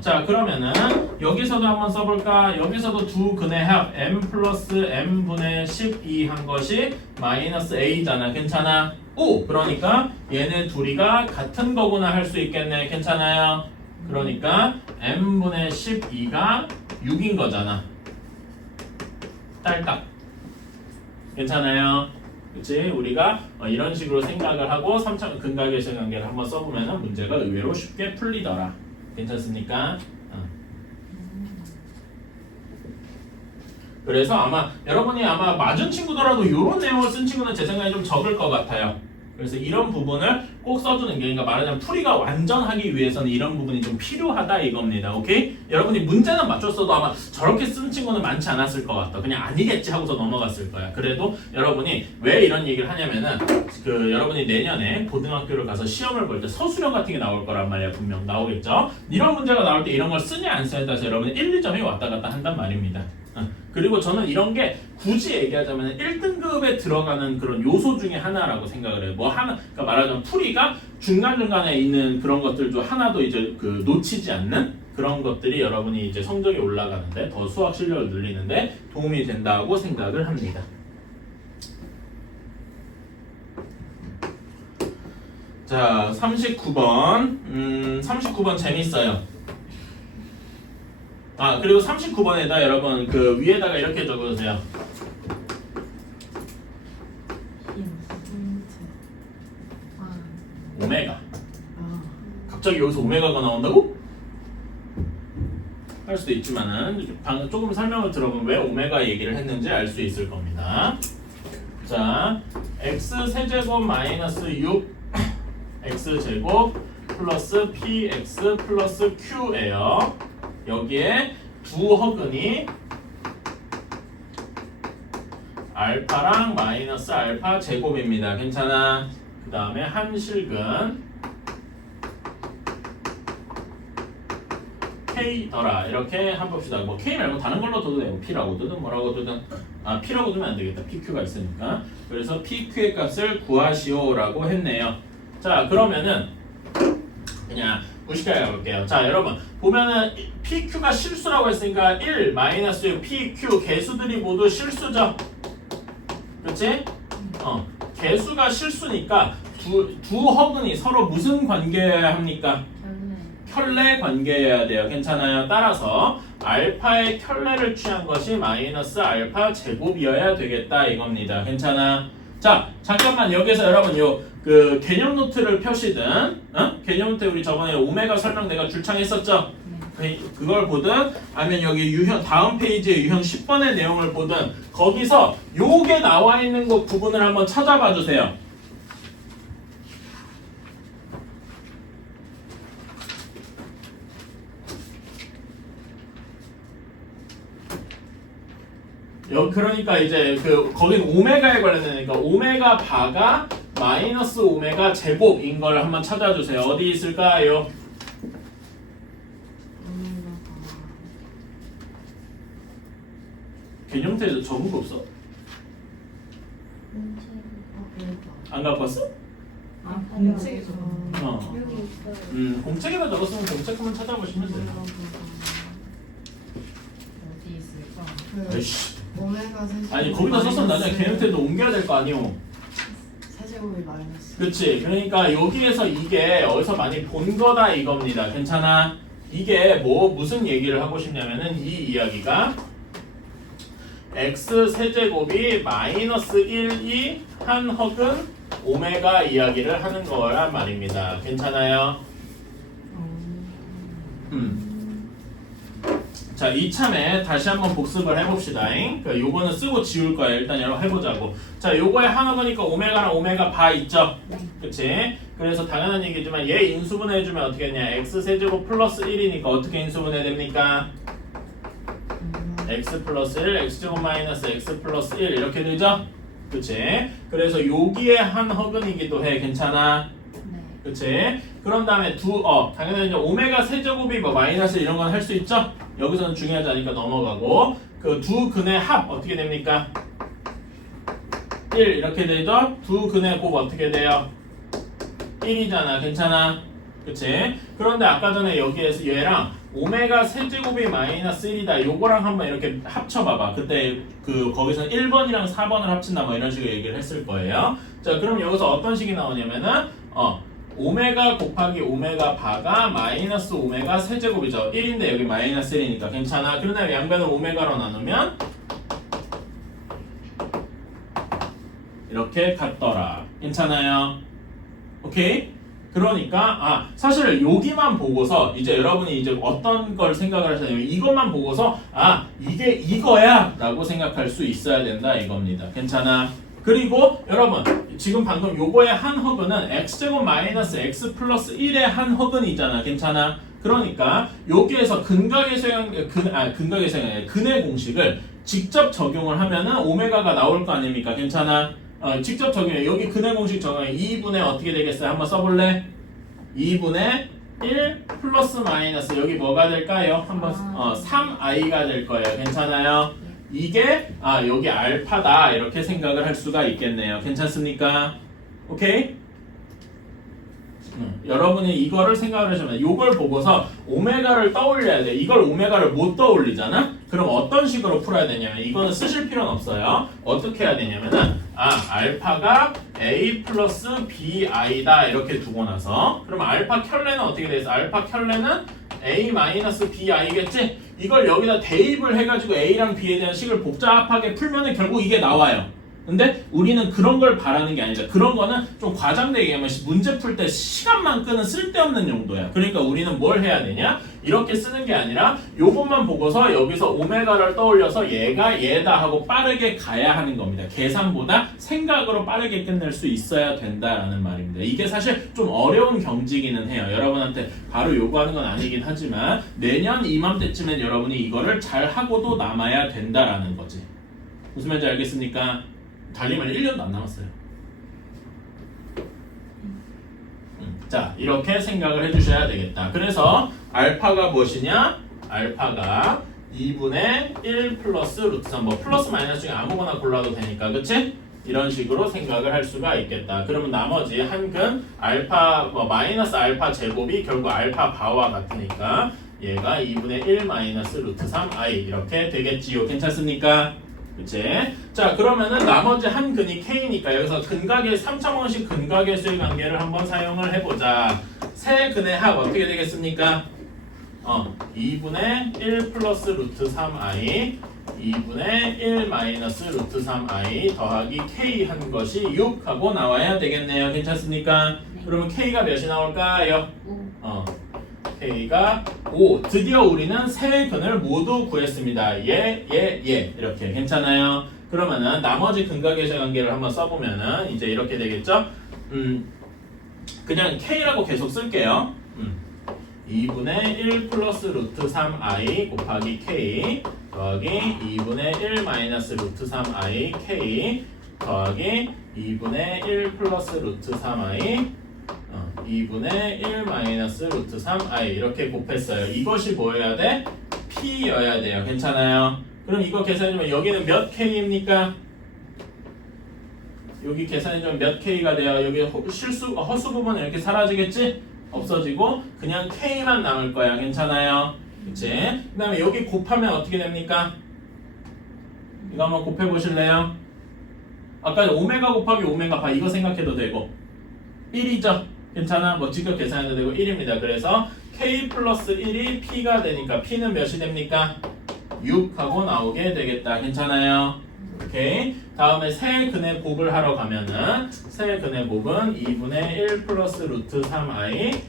자 그러면은 여기서도 한번 써볼까? 여기서도 두 근의 합 m 플러스 m분의 12 한 것이 마이너스 a잖아. 괜찮아? 오! 그러니까 얘네 둘이가 같은 거구나 할 수 있겠네. 괜찮아요? 그러니까 m분의 12가 6인 거잖아. 딸딱. 괜찮아요? 그치? 우리가 이런 식으로 생각을 하고 3차 근과 개수의 관계를 한번 써보면 문제가 의외로 쉽게 풀리더라. 괜찮습니까? 그래서 아마 여러분이 아마 맞은 친구더라도 이런 내용을 쓴 친구는 제 생각에 좀 적을 것 같아요. 그래서 이런 부분을 꼭 써두는 게 그러니까 말하자면 풀이가 완전하기 위해서는 이런 부분이 좀 필요하다 이겁니다. 오케이? 여러분이 문제는 맞췄어도 아마 저렇게 쓴 친구는 많지 않았을 것 같다. 그냥 아니겠지 하고서 넘어갔을 거야. 그래도 여러분이 왜 이런 얘기를 하냐면은 그 여러분이 내년에 고등학교를 가서 시험을 볼 때 서술형 같은 게 나올 거란 말이야. 분명 나오겠죠? 이런 문제가 나올 때 이런 걸 쓰냐 안 쓰냐에 따라서 여러분이 1, 2점이 왔다 갔다 한단 말입니다. 그리고 저는 이런 게 굳이 얘기하자면 1등급에 들어가는 그런 요소 중에 하나라고 생각을 해요. 뭐 하나, 그러니까 말하자면 풀이가 중간중간에 있는 그런 것들 중 하나도 이제 그 놓치지 않는 그런 것들이 여러분이 이제 성적이 올라가는데 더 수학 실력을 늘리는데 도움이 된다고 생각을 합니다. 자, 39번. 39번 재밌어요. 그리고 39번에다 여러분 그 위에다가 이렇게 적어주세요. 오메가. 갑자기 여기서 오메가가 나온다고? 할 수도 있지만은 조금 설명을 들어보면 왜 오메가 얘기를 했는지 알 수 있을 겁니다. 자, x 세제곱 마이너스 6 x 제곱 플러스 px 플러스 q예요. 여기에 두 허근이 알파랑 마이너스 알파 제곱입니다. 괜찮아? 그 다음에 한실근 K 더라 이렇게 해봅시다. 뭐 K 말고 다른 걸로 둬도 되고 P라고 두든 뭐라고 두든 P라고 두면 안 되겠다. PQ가 있으니까. 그래서 PQ의 값을 구하시오라고 했네요. 자 그러면은 그냥 무식하게 가볼게요. 자 여러분 보면은 PQ가 실수라고 했으니까 1 마이너스 PQ 개수들이 모두 실수죠. 그치? 개수가 실수니까 두 허근이 서로 무슨 관계여야 합니까? 켤레 관계여야 돼요. 괜찮아요? 따라서 알파의 켤레를 취한 것이 마이너스 알파 제곱이어야 되겠다 이겁니다. 괜찮아? 자 잠깐만 여기서 여러분 그 개념 노트를 펴시든 개념 노트 우리 저번에 오메가 설명 내가 줄창했었죠? 그걸 보든 아니면 여기 유형 다음 페이지에 유형 10번의 내용을 보든 거기서 요게 나와 있는 거 부분을 한번 찾아봐 주세요. 그러니까 이제 거긴 오메가에 관련되니까 오메가 바가 마이너스 오메가 제곱인 걸 한번 찾아주세요. 어디 있을까요? 개념태에서 적은 거 없어? 안 갖고 왔어? 공책에서 여기 있어요. 공책에다 적었으면 공책만 찾아보시면 돼요. 어디 있을까? 에이씨. 오메가 세제곱 아니 거기다 썼으면 나중에 개념태도 옮겨야 될 거 아니오. 세제곱이 마이너스. 그치? 그러니까 여기에서 이게 어디서 많이 본 거다 이겁니다. 괜찮아? 이게 무슨 얘기를 하고 싶냐면은 이 이야기가 x 세제곱이 마이너스 1이 한 허근 오메가 이야기를 하는 거란 말입니다. 괜찮아요? 자, 이참에 다시 한번 복습을 해봅시다. 그러니까 요거는 쓰고 지울 거예요. 일단 여러분 해보자고. 자, 요거의 하나거니까 오메가랑 오메가 바 있죠? 그치? 그래서 당연한 얘기지만 얘 인수분해해주면 어떻게 했냐? x 세제곱 플러스 1이니까 어떻게 인수분해 됩니까? x 플러스 1, x제곱 마이너스 x 플러스 1 이렇게 되죠? 그치? 그래서 여기에 한 허근이기도 해. 괜찮아? 그치? 그런 다음에 당연히 이제 오메가 세제곱이 마이너스 이런 건 할 수 있죠? 여기서는 중요하지 않으니까 넘어가고 그 두 근의 합 어떻게 됩니까? 1 이렇게 되죠? 두 근의 곱 어떻게 돼요? 1이잖아. 괜찮아? 그치? 그런데 아까 전에 여기에서 얘랑 오메가 세제곱이 마이너스 1이다 요거랑 한번 이렇게 합쳐봐봐. 그때 거기서는 1번이랑 4번을 합친다 뭐 이런 식으로 얘기를 했을 거예요. 자 그럼 여기서 어떤 식이 나오냐면은 오메가 곱하기 오메가 바가 마이너스 오메가 세제곱이죠. 1인데 여기 마이너스 1이니까 괜찮아. 그런데 양변을 오메가로 나누면 이렇게 같더라. 괜찮아요? 오케이? 그러니까 사실 여기만 보고서 이제 여러분이 이제 어떤 걸 생각을 하시냐면 이것만 보고서 이게 이거야 라고 생각할 수 있어야 된다 이겁니다. 괜찮아? 그리고 여러분 지금 방금 요거의 한 허근은 x제곱 마이너스 x 플러스 1의 한 허근이잖아. 괜찮아? 그러니까 여기에서 근의 공식을 직접 적용을 하면은 오메가가 나올 거 아닙니까? 괜찮아? 직접 적용해. 여기 근의 공식 적용해. 2분의 어떻게 되겠어요? 한번 써볼래? 2분의 1 플러스 마이너스 여기 뭐가 될까요? 한번 3i가 될 거예요. 괜찮아요? 이게 여기 알파다 이렇게 생각을 할 수가 있겠네요. 괜찮습니까? 오케이? 여러분이 이거를 생각을 하시면 이걸 보고서 오메가를 떠올려야 돼. 이걸 오메가를 못 떠올리잖아? 그럼 어떤 식으로 풀어야 되냐면 이거는 쓰실 필요는 없어요. 어떻게 해야 되냐면은 알파가 a 플러스 bi다 이렇게 두고 나서 그럼 알파 켤레는 어떻게 돼 있어? 알파 켤레는 a 마이너스 bi겠지? 이걸 여기다 대입을 해가지고 a랑 b에 대한 식을 복잡하게 풀면은 결국 이게 나와요. 근데 우리는 그런 걸 바라는 게 아니죠. 그런 거는 좀 과장되게 얘기하면 문제 풀 때 시간만 끄는 쓸데없는 용도야. 그러니까 우리는 뭘 해야 되냐? 이렇게 쓰는 게 아니라 요것만 보고서 여기서 오메가를 떠올려서 얘가 얘다 하고 빠르게 가야 하는 겁니다. 계산보다 생각으로 빠르게 끝낼 수 있어야 된다라는 말입니다. 이게 사실 좀 어려운 경지기는 해요. 여러분한테 바로 요구하는 건 아니긴 하지만 내년 이맘때쯤엔 여러분이 이거를 잘 하고도 남아야 된다라는 거지. 무슨 말인지 알겠습니까? 달리면 1년도 안 남았어요. 자, 이렇게 생각을 해주셔야 되겠다. 그래서 알파가 무엇이냐? 알파가 2분의 1 플러스 루트 3. 뭐 플러스 마이너스 중에 아무거나 골라도 되니까, 그치? 이런 식으로 생각을 할 수가 있겠다. 그러면 나머지 한근 알파 마이너스 알파 제곱이 결국 알파 바와 같으니까 얘가 2분의 1 마이너스 루트 3i 이렇게 되겠지요. 괜찮습니까? 그치? 자, 그러면은 나머지 한 근이 k니까 여기서 근각의 3차원식 근각의 수의 관계를 한번 사용을 해보자. 세 근의 합 어떻게 되겠습니까? 2분의 1 플러스 루트 3i 2분의 1 마이너스 루트 3i 더하기 k 한 것이 6하고 나와야 되겠네요. 괜찮습니까? 그러면 k가 몇이 나올까요? k가 5. 드디어 우리는 세 근을 모두 구했습니다. 얘 이렇게 괜찮아요? 그러면은 나머지 근각의 관계를 한번 써보면은 이제 이렇게 되겠죠? 그냥 k라고 계속 쓸게요. 2분의 1 플러스 루트 3i 곱하기 k 더하기 2분의 1 마이너스 루트 3i k 더하기 2분의 1 플러스 루트 3i 2분의 1 마이너스 루트 3i 이렇게 곱했어요. 이것이 뭐여야 돼? p여야 돼요. 괜찮아요? 그럼 이거 계산해주면 여기는 몇 k입니까? 여기 계산해주면 몇 k가 돼요? 여기 허수 부분은 이렇게 사라지겠지? 없어지고 그냥 k만 남을 거야. 괜찮아요? 그치? 그 다음에 여기 곱하면 어떻게 됩니까? 이거 한번 곱해보실래요? 아까 오메가 곱하기 오메가 바 이거 생각해도 되고 1이죠? 괜찮아? 뭐 직접 계산해도 되고 1입니다. 그래서 k 플러스 1이 p가 되니까 p는 몇이 됩니까? 6하고 나오게 되겠다. 괜찮아요? 오케이. 다음에 세 근의 곱을 하러 가면은 세 근의 곱은 2분의 1 플러스 루트 3i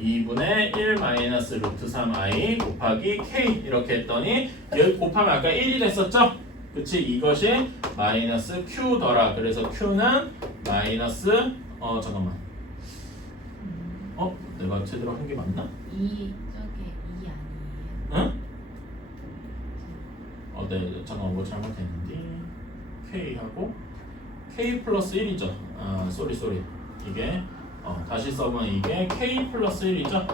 2분의 1 마이너스 루트 3i 곱하기 k 이렇게 했더니 여기 곱하면 아까 1이 됐었죠? 그치? 이것이 마이너스 q더라. 그래서 q는 마이너스 잠깐만 내가 제대로 한 게 맞나? 이 저게 2 아니에요? 응? 네, 잠깐만 뭐 잘못했는데 k하고 k 플러스 1이죠. 쏘리 이게 다시 써보면 이게 k 플러스 1이죠.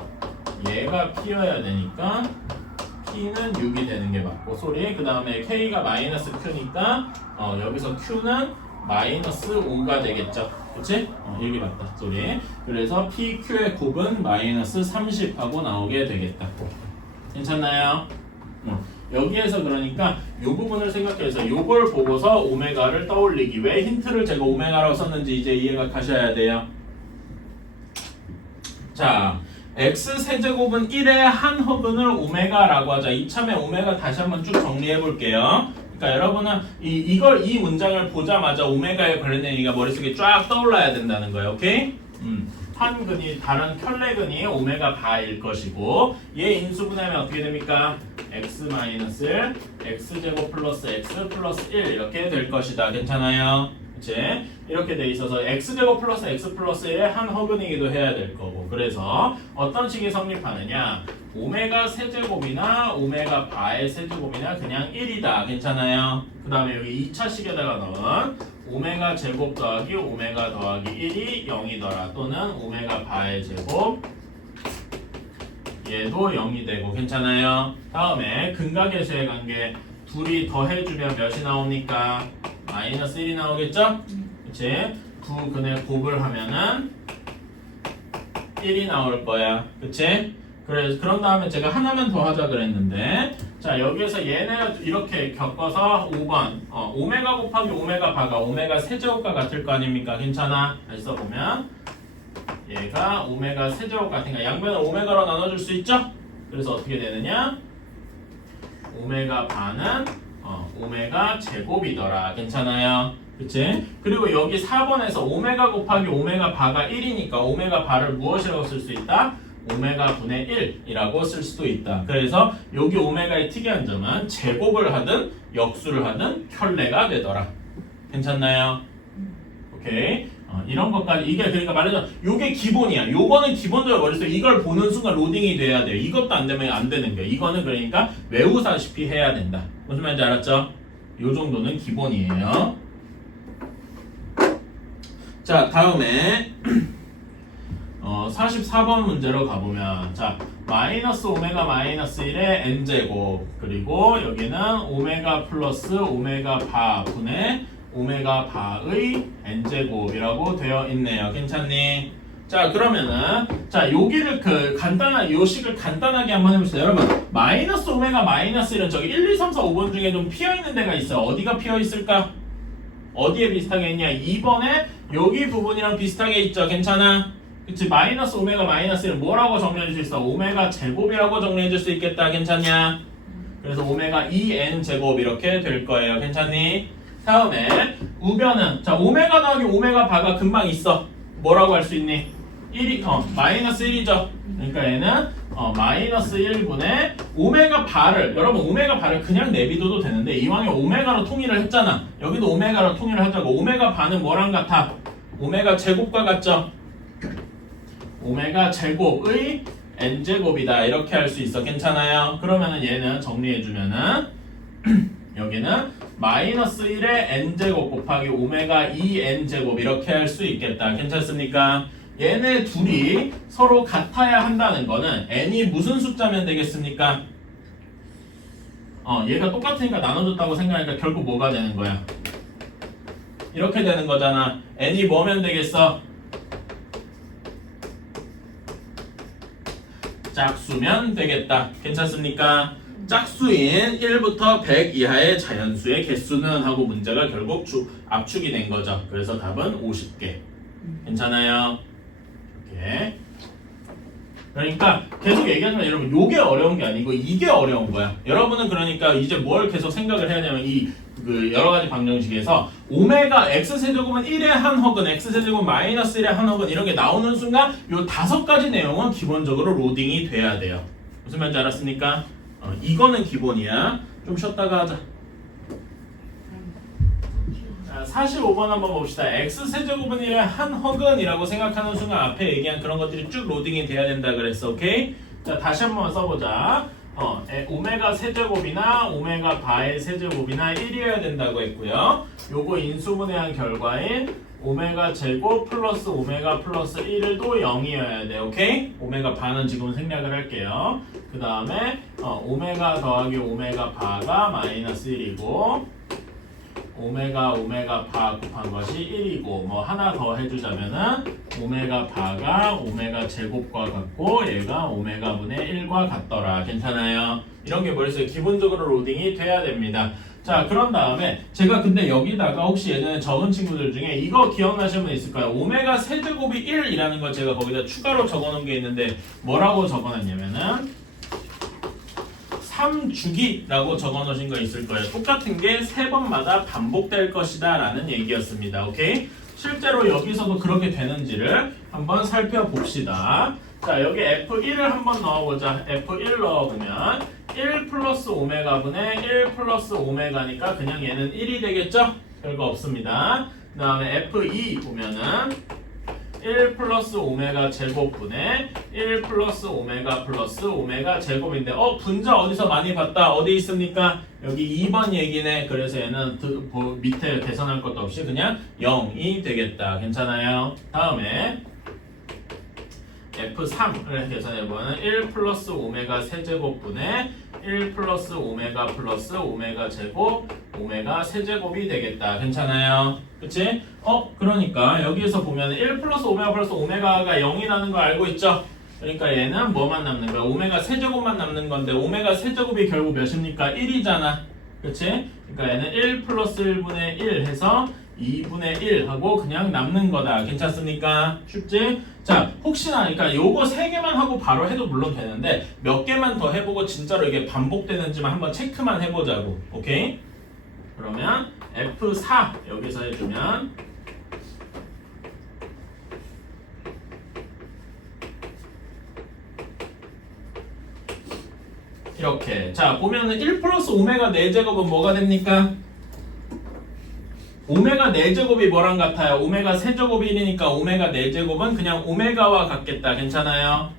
얘가 p여야 되니까 p는 6이 되는 게 맞고 그 다음에 k가 마이너스 q니까 여기서 q는 마이너스 5가 되겠죠. 그치? 이게 맞다. 그래서 pq의 곱은 마이너스 30하고 나오게 되겠다. 괜찮나요? 여기에서 그러니까 이 부분을 생각해서 요걸 보고서 오메가를 떠올리기. 왜 힌트를 제가 오메가라고 썼는지 이제 이해가 가셔야 돼요. 자, x 세제곱은 1의 한 허근을 오메가라고 하자. 이참에 오메가 다시 한번 쭉 정리해 볼게요. 그러니까 여러분은 이 문장을 보자마자 오메가에 관련된 얘기가 머릿속에 쫙 떠올라야 된다는 거예요. 오케이? 한 근이 다른 켤레근이 오메가 바일 것이고 얘 인수분해하면 어떻게 됩니까? x 마이너스 1 x제곱 플러스 x 플러스 1 이렇게 될 것이다. 괜찮아요? 그치? 이렇게 돼 있어서 x제곱 플러스 x 플러스 1의 한 허근이기도 해야 될 거고 그래서 어떤 식이 성립하느냐 오메가 세제곱이나 오메가 바의 세제곱이나 그냥 1이다. 괜찮아요? 그 다음에 여기 2차식에다가 넣은 오메가 제곱 더하기 오메가 더하기 1이 0이더라. 또는 오메가 바의 제곱 얘도 0이 되고 괜찮아요? 다음에 근각의 수의 관계 둘이 더해주면 몇이 나옵니까? 마이너스 1이 나오겠죠? 그치? 두 근의 곱을 하면은 1이 나올 거야. 그치? 그런 다음에 제가 하나만 더 하자 그랬는데 자 여기에서 얘네 이렇게 겪어서 5번 오메가 곱하기 오메가 바가 오메가 세제곱과 같을 거 아닙니까? 괜찮아? 다시 써보면 얘가 오메가 세제곱 같으니까 양변을 오메가로 나눠줄 수 있죠? 그래서 어떻게 되느냐? 오메가 바는 오메가 제곱이더라. 괜찮아요? 그치? 그리고 여기 4번에서 오메가 곱하기 오메가 바가 1이니까 오메가 바를 무엇이라고 쓸 수 있다? 오메가 분의 1이라고 쓸 수도 있다. 그래서 여기 오메가의 특이한 점은 제곱을 하든 역수를 하든 켤레가 되더라. 괜찮나요? 오케이. 이런 것까지 이게 그러니까 말하자면 이게 기본이야. 요거는 기본적으로 머릿속에 이걸 보는 순간 로딩이 돼야 돼요. 이것도 안 되면 안 되는 거예요. 이거는 그러니까 외우다시피 해야 된다. 무슨 말인지 알았죠? 요 정도는 기본이에요. 자, 다음에 44번 문제로 가보면 자, 마이너스 오메가 마이너스 1의 n제곱 그리고 여기는 오메가 플러스 오메가 바 분의 오메가 바의 n제곱이라고 되어 있네요. 괜찮니? 자, 그러면은 자, 여기를 요 식을 간단하게 한번 해봅시다. 여러분, 마이너스 오메가 마이너스 1은 저기 1, 2, 3, 4, 5번 중에 좀 피어있는 데가 있어요. 어디가 피어있을까? 어디에 비슷하게 있냐? 2번에 여기 부분이랑 비슷하게 있죠. 괜찮아? 그치? 마이너스 오메가 마이너스 1은 뭐라고 정리해줄 수 있어? 오메가 제곱이라고 정리해줄 수 있겠다. 괜찮냐? 그래서 오메가 2n 제곱 이렇게 될 거예요. 괜찮니? 다음에 우변은 자, 오메가 더하기 오메가 바가 금방 있어. 뭐라고 할 수 있니? 1이 마이너스 1이죠. 그러니까 얘는 마이너스 1분의 오메가 바를 여러분 오메가 바를 그냥 내비둬도 되는데 이왕에 오메가로 통일을 했잖아. 여기도 오메가로 통일을 하자고. 오메가 바는 뭐랑 같아? 오메가 제곱과 같죠? 오메가 제곱의 n제곱이다. 이렇게 할 수 있어. 괜찮아요? 그러면은 얘는 정리해주면은 여기는 마이너스 1의 n제곱 곱하기 오메가 2n제곱 이렇게 할 수 있겠다. 괜찮습니까? 얘네 둘이 서로 같아야 한다는 거는 n이 무슨 숫자면 되겠습니까? 얘가 똑같으니까 나눠줬다고 생각하니까 결국 뭐가 되는 거야? 이렇게 되는 거잖아. n이 뭐면 되겠어? 짝수면 되겠다. 괜찮습니까? 짝수인 1부터 100 이하의 자연수의 개수는 하고 문제가 결국 압축이 된 거죠. 그래서 답은 50개. 괜찮아요? 이렇게. 그러니까 계속 얘기하지만 여러분 요게 어려운 게 아니고 이게 어려운 거야. 여러분은 그러니까 이제 뭘 계속 생각을 해야 하냐면 그 여러 가지 방정식에서 오메가 x세제곱은 1의 한 허근 x세제곱 마이너스 1의 한 허근 이런 게 나오는 순간 요 5가지 내용은 기본적으로 로딩이 돼야 돼요. 무슨 말인지 알았습니까? 이거는 기본이야. 좀 쉬었다가 하자. 자, 45번 한번 봅시다. x세제곱은 1의 한 허근이라고 생각하는 순간 앞에 얘기한 그런 것들이 쭉 로딩이 돼야 된다 그랬어. 오케이? 자, 다시 한번 써보자. 오메가 세제곱이나 오메가 바의 세제곱이나 1이어야 된다고 했고요. 요거 인수분해한 결과인 오메가 제곱 플러스 오메가 플러스 1을 또 0이어야 돼. 오케이? 오메가 바는 지금 생략을 할게요. 그 다음에 오메가 더하기 오메가 바가 마이너스 1이고 오메가 바 곱한 것이 1이고 뭐 하나 더 해주자면은 오메가 바가 오메가 제곱과 같고 얘가 오메가 분의 1과 같더라. 괜찮아요? 이런 게 머릿속에 기본적으로 로딩이 돼야 됩니다. 자, 그런 다음에 제가 근데 여기다가 혹시 예전에 적은 친구들 중에 이거 기억나시는 분 있을까요? 오메가 세제곱이 1이라는 걸 제가 거기다 추가로 적어놓은 게 있는데 뭐라고 적어놨냐면은 3주기라고 적어놓으신 거 있을 거예요. 똑같은 게 3번마다 반복될 것이다 라는 얘기였습니다. 오케이? 실제로 여기서도 그렇게 되는지를 한번 살펴봅시다. 자, 여기 F1을 한번 넣어보자. F1 넣어보면 1 플러스 오메가 분의 1 플러스 오메가니까 그냥 얘는 1이 되겠죠? 별거 없습니다. 그 다음에 F2 보면은 1 플러스 오메가 제곱분의 1 플러스 오메가 제곱인데 분자 어디서 많이 봤다? 어디 있습니까? 여기 2번 얘기네. 그래서 얘는 밑에 계산할 것도 없이 그냥 0이 되겠다. 괜찮아요? 다음에 F3을 계산해보면 1 플러스 오메가 세제곱분의 1 플러스 오메가 제곱 오메가 세제곱이 되겠다. 괜찮아요? 그치? 그러니까 여기에서 보면 1 플러스 오메가가 0이라는 걸 알고 있죠? 그러니까 얘는 뭐만 남는 거야? 오메가 세제곱만 남는 건데 오메가 세제곱이 결국 몇입니까? 1이잖아. 그치? 그러니까 얘는 1 플러스 1분의 1 해서 2분의 1 하고 그냥 남는 거다. 괜찮습니까? 쉽지? 자, 혹시나 그러니까 요거 3개만 하고 바로 해도 물론 되는데 몇 개만 더 해보고 진짜로 이게 반복되는지만 한번 체크만 해보자고. 오케이? 그러면 F4 여기서 해주면 이렇게. 자, 보면은 1 플러스 오메가 4제곱은 뭐가 됩니까? 오메가 4제곱이 뭐랑 같아요? 오메가 세제곱이 1이니까 오메가 4제곱은 그냥 오메가와 같겠다. 괜찮아요?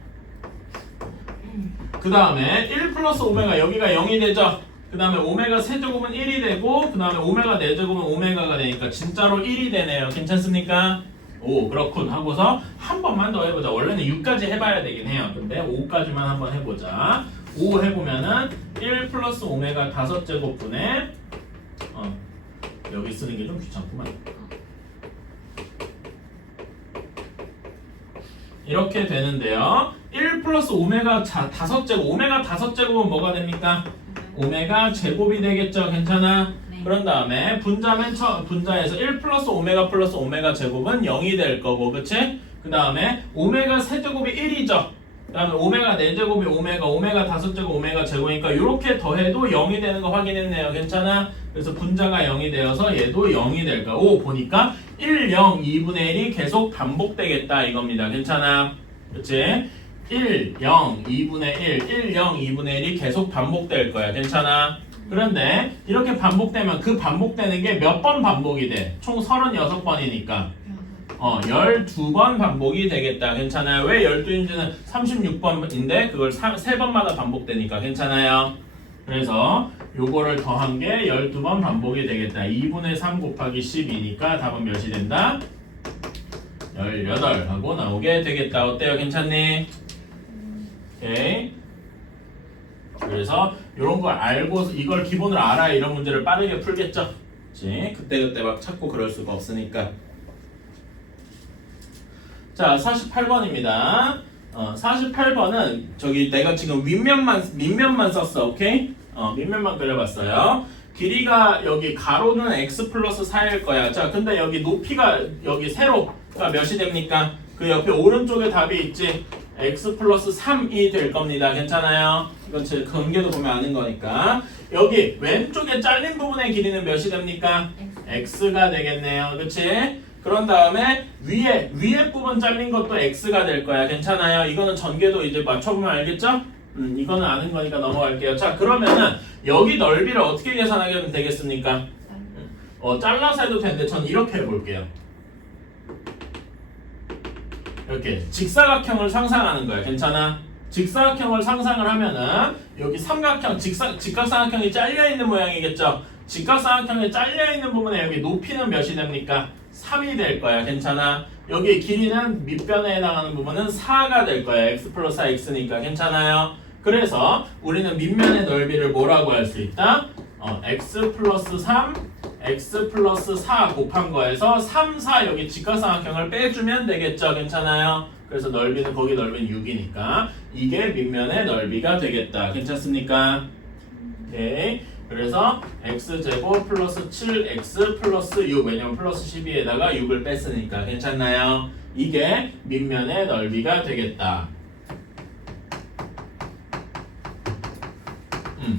그 다음에 1 플러스 오메가 여기가 0이 되죠? 그 다음에 오메가 세제곱은 1이 되고 그 다음에 오메가 4제곱은 오메가가 되니까 진짜로 1이 되네요. 괜찮습니까? 5 그렇군 하고서 한 번만 더 해보자. 원래는 6까지 해봐야 되긴 해요. 근데 5까지만 한번 해보자. 5 해보면은 1 플러스 오메가 5제곱분의 여기 쓰는 게 좀 귀찮구만. 이렇게 되는데요. 1 플러스 오메가 5제곱. 오메가 5제곱은 뭐가 됩니까? 오메가 제곱이 되겠죠. 괜찮아? 네. 그런 다음에 분자에서 1 플러스 오메가 제곱은 0이 될 거고, 그치? 그 다음에 오메가 세제곱이 1이죠. 그 다음에 오메가 4제곱이 오메가 5제곱 오메가 제곱이니까 이렇게 더해도 0이 되는 거 확인했네요. 괜찮아? 그래서 분자가 0이 되어서 얘도 0이 될 거야. 오, 보니까 1, 0, 2분의 1이 계속 반복되겠다 이겁니다. 괜찮아? 그치? 1, 0, 2분의 1, 0, 2분의 1이 계속 반복될 거야. 괜찮아? 그런데 이렇게 반복되면 그 반복되는 게 몇 번 반복이 돼? 총 36번이니까 12번 반복이 되겠다. 괜찮아요? 왜 12인지는 36번인데 그걸 3번마다 반복되니까 괜찮아요? 그래서 요거를 더한 게 12번 반복이 되겠다. 2분의 3 곱하기 12니까 답은 몇이 된다? 18 하고 나오게 되겠다. 어때요? 괜찮니? 오케이. 그래서 이런 걸 알고 이걸 기본으로 알아야 이런 문제를 빠르게 풀겠죠. 그치? 그때 막 찾고 그럴 수가 없으니까. 자, 48번입니다. 48번은 저기 내가 지금 밑면만 썼어. 오케이? 밑면만 그려봤어요. 길이가 여기 가로는 x 플러스 4일 거야. 자, 근데 여기 높이가 여기 세로가 몇이 됩니까? 그 옆에 오른쪽에 답이 있지. x 플러스 3이 될 겁니다. 괜찮아요? 이건 제 관계도 보면 아는 거니까. 여기 왼쪽에 잘린 부분의 길이는 몇이 됩니까? x가 되겠네요. 그치? 그런 다음에 위에 부분 잘린 것도 x가 될 거야. 괜찮아요? 이거는 전개도 이제 맞춰보면 알겠죠? 이거는 아는 거니까 넘어갈게요. 자, 그러면은 여기 넓이를 어떻게 계산하게 되겠습니까? 잘라서 해도 되는데 전 이렇게 해볼게요. 이렇게 직사각형을 상상하는 거야. 괜찮아? 직사각형을 상상을 하면은 여기 삼각형, 직각삼각형이 잘려있는 모양이겠죠? 직각삼각형이 잘려있는 부분에 여기 높이는 몇이 됩니까? 3이 될 거야. 괜찮아? 여기 길이는 밑변에 해당하는 부분은 4가 될 거야. x 플러스 4x니까. 괜찮아요? 그래서 우리는 밑면의 넓이를 뭐라고 할 수 있다? x 플러스 3, x 플러스 4 곱한 거에서 3, 4 여기 직각삼각형을 빼주면 되겠죠. 괜찮아요? 그래서 넓이는 거기 넓이는 6이니까 이게 밑면의 넓이가 되겠다. 괜찮습니까? 오케이. 그래서 x제곱 플러스 7x 플러스 6 왜냐면 플러스 12에다가 6을 뺐으니까 괜찮나요? 이게 밑면의 넓이가 되겠다.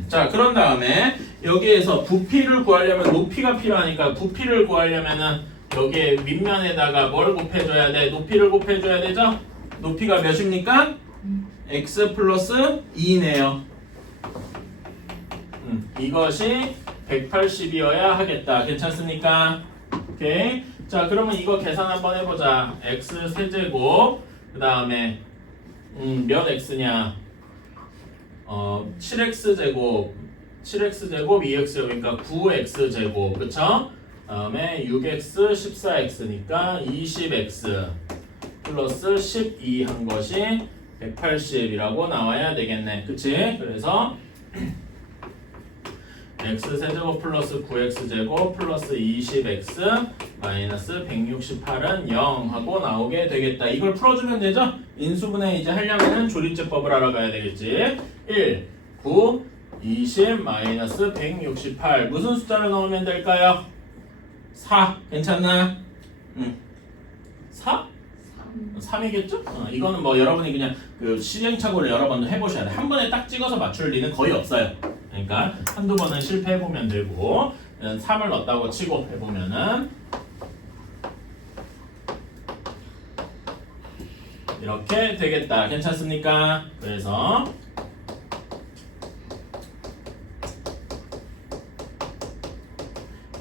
자, 그런 다음에 여기에서 부피를 구하려면 높이가 필요하니까 부피를 구하려면은 여기에 밑면에다가 뭘 곱해줘야 돼? 높이를 곱해줘야 되죠? 높이가 몇입니까? x 플러스 2네요. 이것이 180이어야 하겠다. 괜찮습니까? 오케이. 자, 그러면 이거 계산 한번 해보자. x 세제곱 그 다음에 몇 x냐? 7x 제곱 2x 그러니까 9x 제곱 그쵸? 다음에 6x 14x니까 20x 플러스 12 한 것이 180이라고 나와야 되겠네. 그치? 그래서 x 세제곱 플러스 9x 제곱 플러스 20x 마이너스 168은 0 하고 나오게 되겠다. 이걸 풀어주면 되죠? 인수분해 이제 하려면은 조립제법을 알아가야 되겠지. 1, 9, 20 마이너스 168 무슨 숫자를 넣으면 될까요? 4 괜찮나? 4? 3이겠죠? 이거는 뭐 여러분이 그냥 그 시행착오를 여러 번 해보셔야 돼. 한 번에 딱 찍어서 맞출 리는 거의 없어요. 그러니까 한두 번은 실패해보면 되고 3을 넣었다고 치고 해보면은 이렇게 되겠다. 괜찮습니까? 그래서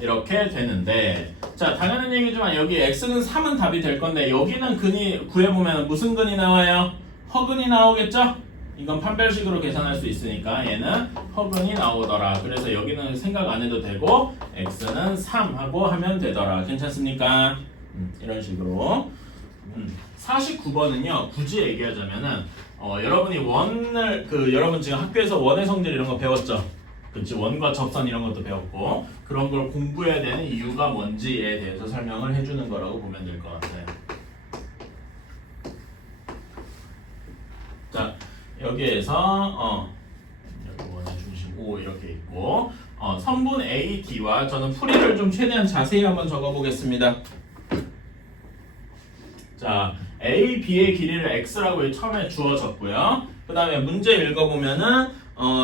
이렇게 되는데 자, 당연한 얘기지만 여기 x는 3은 답이 될 건데 여기는 근이 구해보면 무슨 근이 나와요? 허근이 나오겠죠? 이건 판별식으로 계산할 수 있으니까 얘는 허근이 나오더라. 그래서 여기는 생각 안 해도 되고 x는 3 하고 하면 되더라. 괜찮습니까? 이런 식으로. 49번은요 굳이 얘기하자면은 여러분이 여러분 지금 학교에서 원의 성질 이런 거 배웠죠? 그치, 원과 접선 이런 것도 배웠고 그런 걸 공부해야 되는 이유가 뭔지에 대해서 설명을 해주는 거라고 보면 될 것 같아요. 자, 여기에서 여기 원의 중심 O 이렇게 있고 선분 A, D와 저는 풀이를 좀 최대한 자세히 한번 적어보겠습니다. 자, A, B의 길이를 X라고 처음에 주어졌고요. 그 다음에 문제 읽어보면은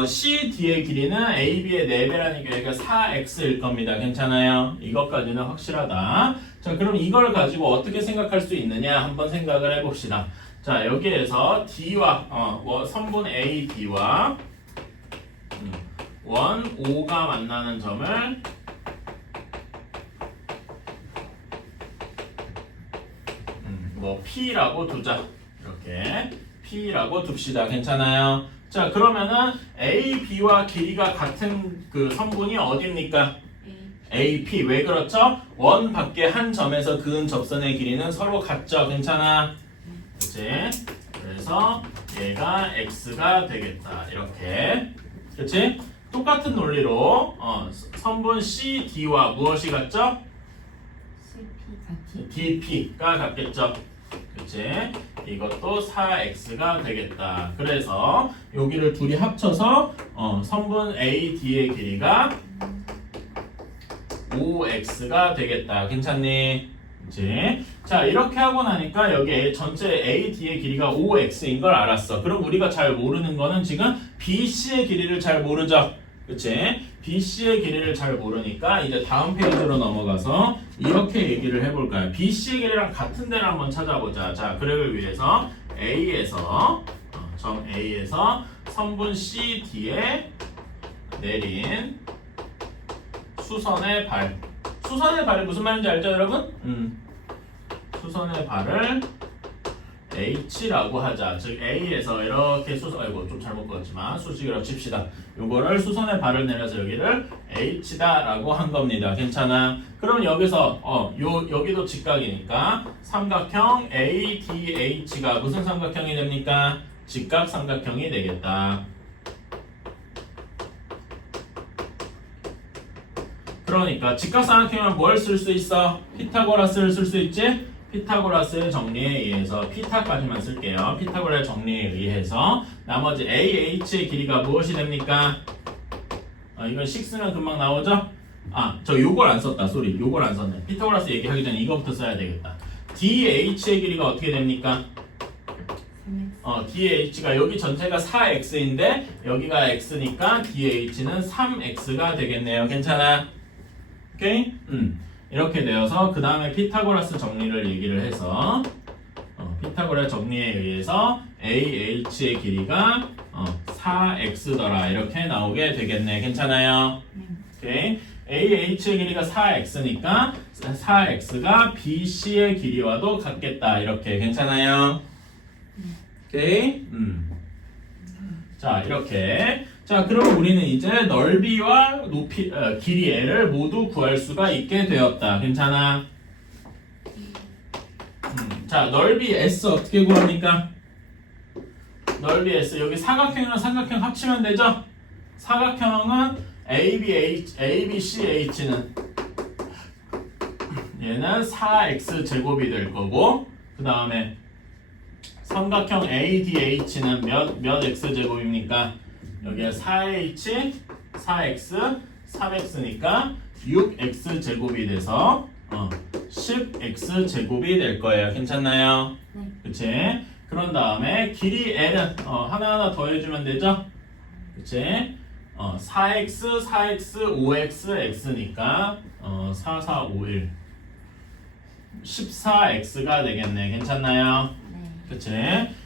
C, D의 길이는 A, B의 4배라니까 여기가 4X일 겁니다. 괜찮아요? 이것까지는 확실하다. 자, 그럼 이걸 가지고 어떻게 생각할 수 있느냐 한번 생각을 해봅시다. 자, 여기에서 D와 선분 A, B와 원 O가 만나는 점을 P라고 두자. 이렇게 P라고 둡시다. 괜찮아요? 자, 그러면은 A, B와 길이가 같은 그 선분이 어디입니까? A, P. 왜 그렇죠? 원 밖에 한 점에서 그은 접선의 길이는 서로 같죠? 괜찮아? 그치? 그래서 얘가 X가 되겠다. 이렇게. 그치? 똑같은 논리로 선분 C, D와 무엇이 같죠? DP가 같겠죠? 그치? 이것도 4X가 되겠다. 그래서 여기를 둘이 합쳐서 선분 A, D의 길이가 5X가 되겠다. 괜찮니? 그치? 자, 이렇게 하고 나니까 여기 전체 A, D의 길이가 5X인 걸 알았어. 그럼 우리가 잘 모르는 거는 지금 B, C의 길이를 잘 모르죠? 그치? BC의 길이를 잘 모르니까 이제 다음 페이지로 넘어가서 이렇게 얘기를 해볼까요? BC의 길이랑 같은 데를 한번 찾아보자. 자, 그를 위해서 A에서 점 A에서 선분 C, D에 내린 수선의 발. 수선의 발이 무슨 말인지 알죠, 여러분? 수선의 발을 H라고 하자. 즉 A에서 이렇게 아이고 좀 잘못 그었지만 수직이라고 칩시다. 요거를 수선의 발을 내려서 여기를 H다라고 한 겁니다. 괜찮아? 그럼 여기서 여기도 직각이니까 삼각형 ADH가 무슨 삼각형이 됩니까? 직각 삼각형이 되겠다. 그러니까 직각 삼각형은 뭘 쓸 수 있어? 피타고라스를 쓸 수 있지? 피타고라스의 정리에 의해서 피타까지만 쓸게요. 피타고라스의 정리에 의해서 나머지 AH의 길이가 무엇이 됩니까? 이건 6는 금방 나오죠? 저 요걸 안 썼다. 쏘리. 요걸 안 썼네. 피타고라스 얘기하기 전에 이거부터 써야 되겠다. DH의 길이가 어떻게 됩니까? DH가 여기 전체가 4X인데 여기가 X니까 DH는 3X가 되겠네요. 괜찮아? 오케이? 이렇게 되어서 그 다음에 피타고라스 정리를 얘기를 해서 피타고라스 정리에 의해서 AH의 길이가 4X더라 이렇게 나오게 되겠네. 괜찮아요? 오케이. AH의 길이가 4X니까 4X가 BC의 길이와도 같겠다. 이렇게 괜찮아요? 오케이. 자, 이렇게. 자, 그럼 우리는 이제 넓이와 높이, 길이 L을 모두 구할 수가 있게 되었다. 괜찮아? 자, 넓이 S 어떻게 구합니까? 넓이 S. 여기 사각형이랑 삼각형 합치면 되죠? 사각형은 ABCH는 얘는 4X 제곱이 될 거고, 그 다음에 삼각형 ADH는 몇 X 제곱입니까? 여기가 4H, 4X, 3X니까 6X 제곱이 돼서 10X 제곱이 될 거예요. 괜찮나요? 네. 그치? 그런 다음에 길이 L은 하나하나 더해주면 되죠? 그치? 4X, 4X, 5X, X니까 4, 4, 5, 1 14X가 되겠네. 괜찮나요? 네. 그치?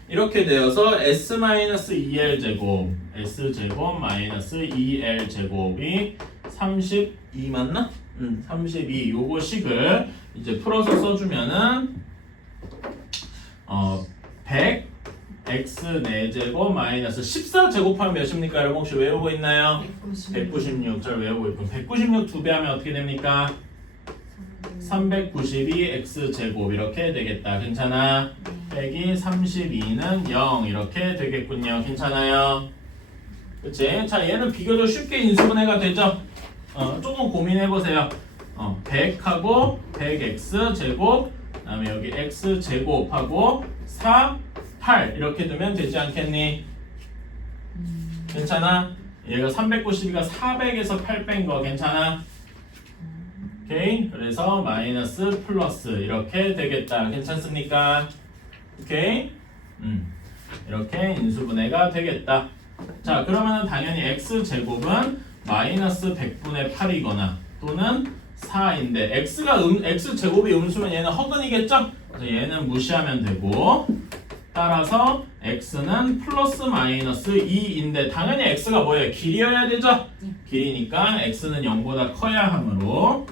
이렇게 되어서 S-2L 제곱 S제곱 마이너스 2L 제곱이 32 맞나? 32 요거 식을 이제 풀어서 써주면은 100 X 4제곱 마이너스 14제곱하면 몇입니까? 여러분 혹시 외우고 있나요? 196. 잘 외우고 있고 196 2배 하면 어떻게 됩니까? 392x제곱 이렇게 되겠다. 괜찮아? 빼기 32는 0 이렇게 되겠군요. 괜찮아요? 그치? 자, 얘는 비교적 쉽게 인수분해가 되죠? 조금 고민해보세요. 100하고 100x제곱 그 다음에 여기 x제곱하고 4, 8 이렇게 두면 되지 않겠니? 괜찮아? 얘가 392가 400에서 8 뺀 거 괜찮아? 오케이? 그래서 마이너스 플러스 이렇게 되겠다. 괜찮습니까? 오케이? 이렇게 인수분해가 되겠다. 자, 그러면 당연히 x제곱은 마이너스 100분의 8이거나 또는 4인데 x제곱이 음수면 얘는 허근이겠죠? 그래서 얘는 무시하면 되고 따라서 x는 플러스 마이너스 2인데 당연히 x가 뭐예요? 길이여야 되죠? 길이니까 x는 0보다 커야 하므로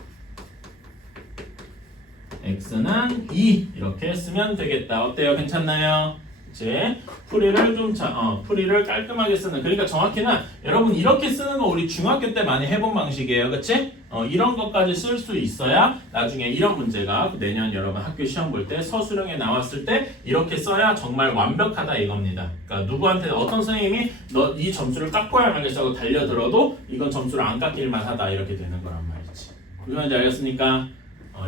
x는 2 이렇게 쓰면 되겠다. 어때요? 괜찮나요? 이제 풀이를 깔끔하게 쓰는, 그러니까 정확히는 여러분 이렇게 쓰는 거 우리 중학교 때 많이 해본 방식이에요. 그치? 이런 것까지 쓸 수 있어야 나중에 이런 문제가 내년 여러분 학교 시험 볼 때 서술형에 나왔을 때 이렇게 써야 정말 완벽하다 이겁니다. 그러니까 누구한테 어떤 선생님이 너 이 점수를 깎아야 하겠다고 달려들어도 이건 점수를 안 깎일만 하다 이렇게 되는 거란 말이지. 무슨 말인지 알겠습니까?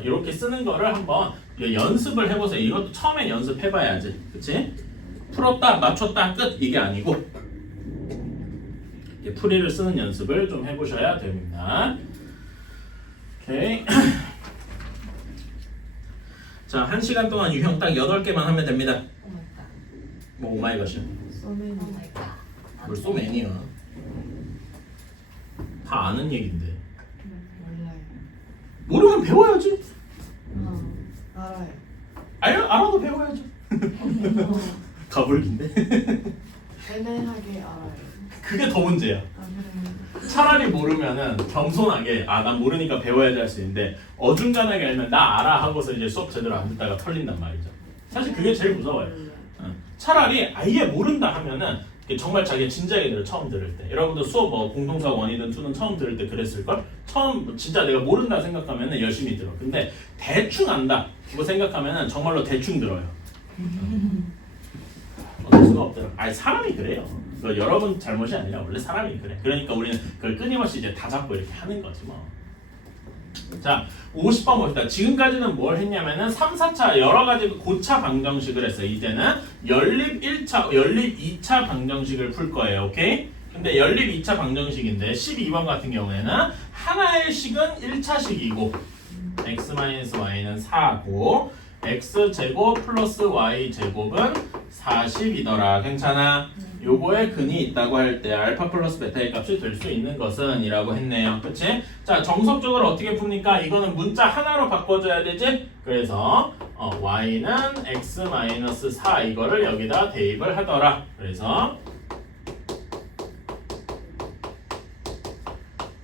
이렇게 쓰는 거를 한번 연습을 해보세요. 이것도 처음엔 연습해봐야지. 그치? 풀었다, 맞췄다, 끝! 이게 아니고 풀이를 쓰는 연습을 좀 해보셔야 됩니다. 오케이. 자, 1시간 동안 유형 딱 8개만 하면 됩니다. 오마이갓. 뭐 오마이갓이야. 쏘맨이 오마이갓. 뭘 소맨이야. 다 아는 얘긴데. 몰라요. 모르면 배워야지. 알아요. 알아도 배워야죠. 가불긴데. 애매하게 알아요. 그게 더 문제야. 그러면 차라리 모르면은 겸손하게 난 모르니까 배워야지 할 수 있는데 어중간하게 알면 나 알아 하고서 이제 수업 제대로 안 듣다가 털린단 말이죠. 사실 그게 제일 무서워요. 차라리 아예 모른다 하면은 정말 자기가 진지하게 들어 처음 들을 때. 여러분도 수업 공동수학 1이든 2는 처음 들을 때 그랬을걸? 처음 진짜 내가 모른다 생각하면은 열심히 들어. 근데 대충 안다 뭐 생각하면은 정말로 대충 들어요. 어쩔 수가 없더라. 아니 사람이 그래요. 그 여러분 잘못이 아니라 원래 사람이 그래. 그러니까 우리는 그걸 끊임없이 이제 다 잡고 이렇게 하는 거지 뭐. 자, 50번 봅시다. 지금까지는 뭘 했냐면은 3, 4차 여러 가지 고차 방정식을 했어요. 이제는 연립 1차, 연립 2차 방정식을 풀 거예요. 오케이? 근데 연립 2차 방정식인데 12번 같은 경우에는 하나의 식은 1차식이고 x-y는 4고 x제곱 플러스 y제곱은 40이더라. 괜찮아? 요거에 근이 있다고 할 때 알파 플러스 베타의 값이 될 수 있는 것은 이라고 했네요. 그치? 자, 정석적으로 어떻게 풉니까? 이거는 문자 하나로 바꿔줘야 되지? 그래서 y는 x-4 이거를 여기다 대입을 하더라. 그래서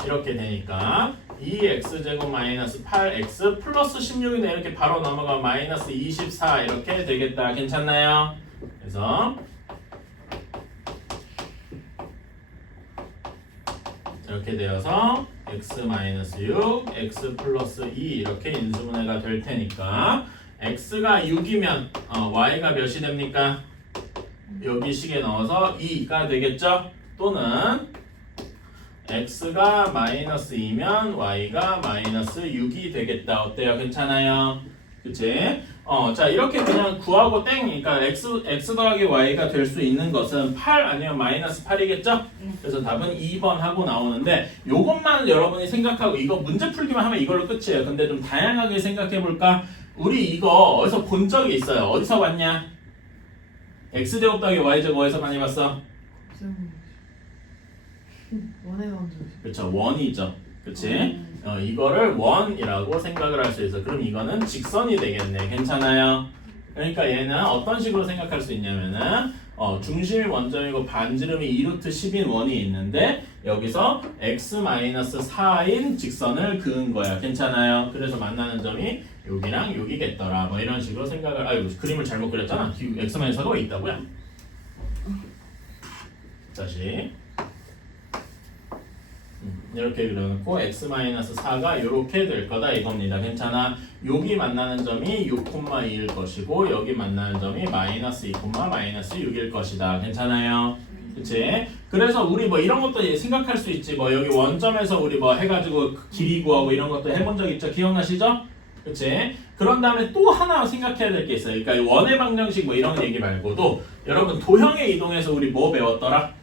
이렇게 되니까 2x제곱 마이너스 8x 플러스 16이네. 이렇게 바로 넘어가 마이너스 24 이렇게 되겠다. 괜찮나요? 그래서 이렇게 되어서 x-6, x 플러스 2 이렇게 인수분해가 될 테니까 x가 6이면 y가 몇이 됩니까? 여기 식에 넣어서 2가 되겠죠? 또는 x가 마이너스 2면 y가 마이너스 6이 되겠다. 어때요? 괜찮아요? 그치? 자, 이렇게 그냥 구하고 땡! 그러니까 x 더하기 y가 될 수 있는 것은 8 아니면 마이너스 8이겠죠? 그래서 답은 2번 하고 나오는데 요것만 여러분이 생각하고 이거 문제 풀기만 하면 이걸로 끝이에요. 근데 좀 다양하게 생각해 볼까? 우리 이거 어디서 본 적이 있어요. 어디서 봤냐? x제곱 더하기 y제곱 어디서 많이 봤어? 원에 먼저. 그렇죠. 원이죠. 그치? 이거를 원이라고 생각을 할 수 있어. 그럼 이거는 직선이 되겠네. 괜찮아요? 그러니까 얘는 어떤 식으로 생각할 수 있냐면은 중심이 원점이고 반지름이 2루트 10인 원이 있는데 여기서 x-4인 직선을 그은 거야. 괜찮아요? 그래서 만나는 점이 여기랑 여기겠더라. 뭐 이런 식으로 생각을. 아유, 그림을 잘못 그렸잖아. x-4가 왜 있다고요? 다시 이렇게 그려놓고 x-4가 이렇게 될 거다 이겁니다. 괜찮아? 여기 만나는 점이 6,2일 것이고 여기 만나는 점이 마이너스 2, 마이너스 6일 것이다. 괜찮아요? 그치? 그래서 우리 뭐 이런 것도 생각할 수 있지. 뭐 여기 원점에서 우리 뭐 해가지고 길이 구하고 이런 것도 해본 적 있죠? 기억나시죠? 그치? 그런 다음에 또 하나 생각해야 될 게 있어요. 그러니까 원의 방정식 뭐 이런 얘기 말고도 여러분 도형의 이동에서 우리 뭐 배웠더라?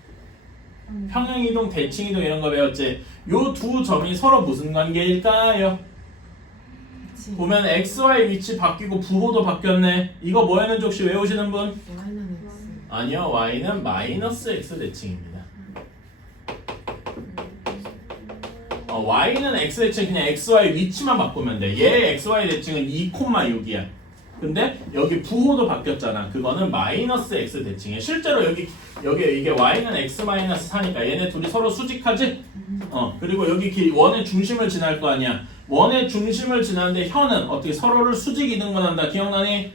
평행 이동, 대칭 이동 이런 거 배웠지? 요 두 점이 서로 무슨 관계일까요? 보면 x, y 위치 바뀌고 부호도 바뀌었네. 이거 뭐에는 족시 외우시는 분? y는 x. 아니요, y는 마이너스 x 대칭입니다. y는 x 대칭 그냥 x, y 위치만 바꾸면 돼. 얘 x, y 대칭은 2,6이야. 근데 여기 부호도 바뀌었잖아. 그거는 마이너스 x 대칭이야. 실제로 여기 이게 y는 x 마이너스 4니까 얘네 둘이 서로 수직하지? 그리고 여기 원의 중심을 지날 거 아니야. 원의 중심을 지나는데 현은 어떻게 서로를 수직 이등분한다. 기억나니?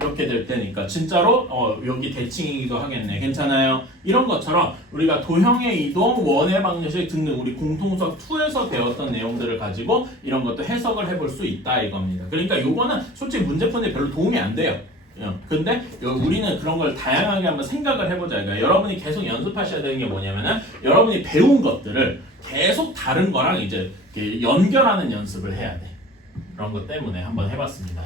이렇게 될 때니까 진짜로 여기 대칭이기도 하겠네. 괜찮아요? 이런 것처럼 우리가 도형의 이동, 원의 방정식 등등 우리 공통수학 2에서 배웠던 내용들을 가지고 이런 것도 해석을 해볼 수 있다 이겁니다. 그러니까 요거는 솔직히 문제 푸는데 별로 도움이 안 돼요. 근데 우리는 그런 걸 다양하게 한번 생각을 해보자. 그러니까 여러분이 계속 연습하셔야 되는 게 뭐냐면은 여러분이 배운 것들을 계속 다른 거랑 이제 연결하는 연습을 해야 돼. 그런 것 때문에 한번 해봤습니다.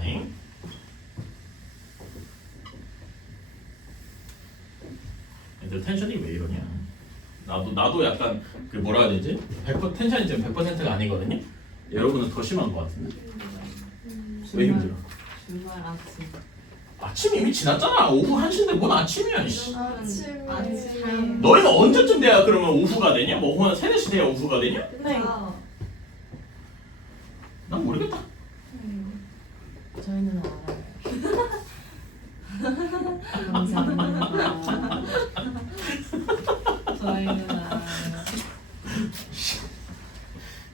애들 텐션이 왜 이러냐? 나도 약간 그 뭐라 해야 되지? 100% 텐션이 지금 100%가 아니거든요. 여러분은 더 심한 것 같은데? 왜 힘들어? 주말 아침. 아침 이미 지났잖아. 오후 1시인데 뭔 아침이야? 이씨. 아침에. 너희는 언제쯤 돼야 그러면 오후가 되냐? 뭐 오후 한 3, 4시 돼야 오후가 되냐? 네. 난 모르겠다. 저희는 알아요. 감사합니다. 저희는 알아요.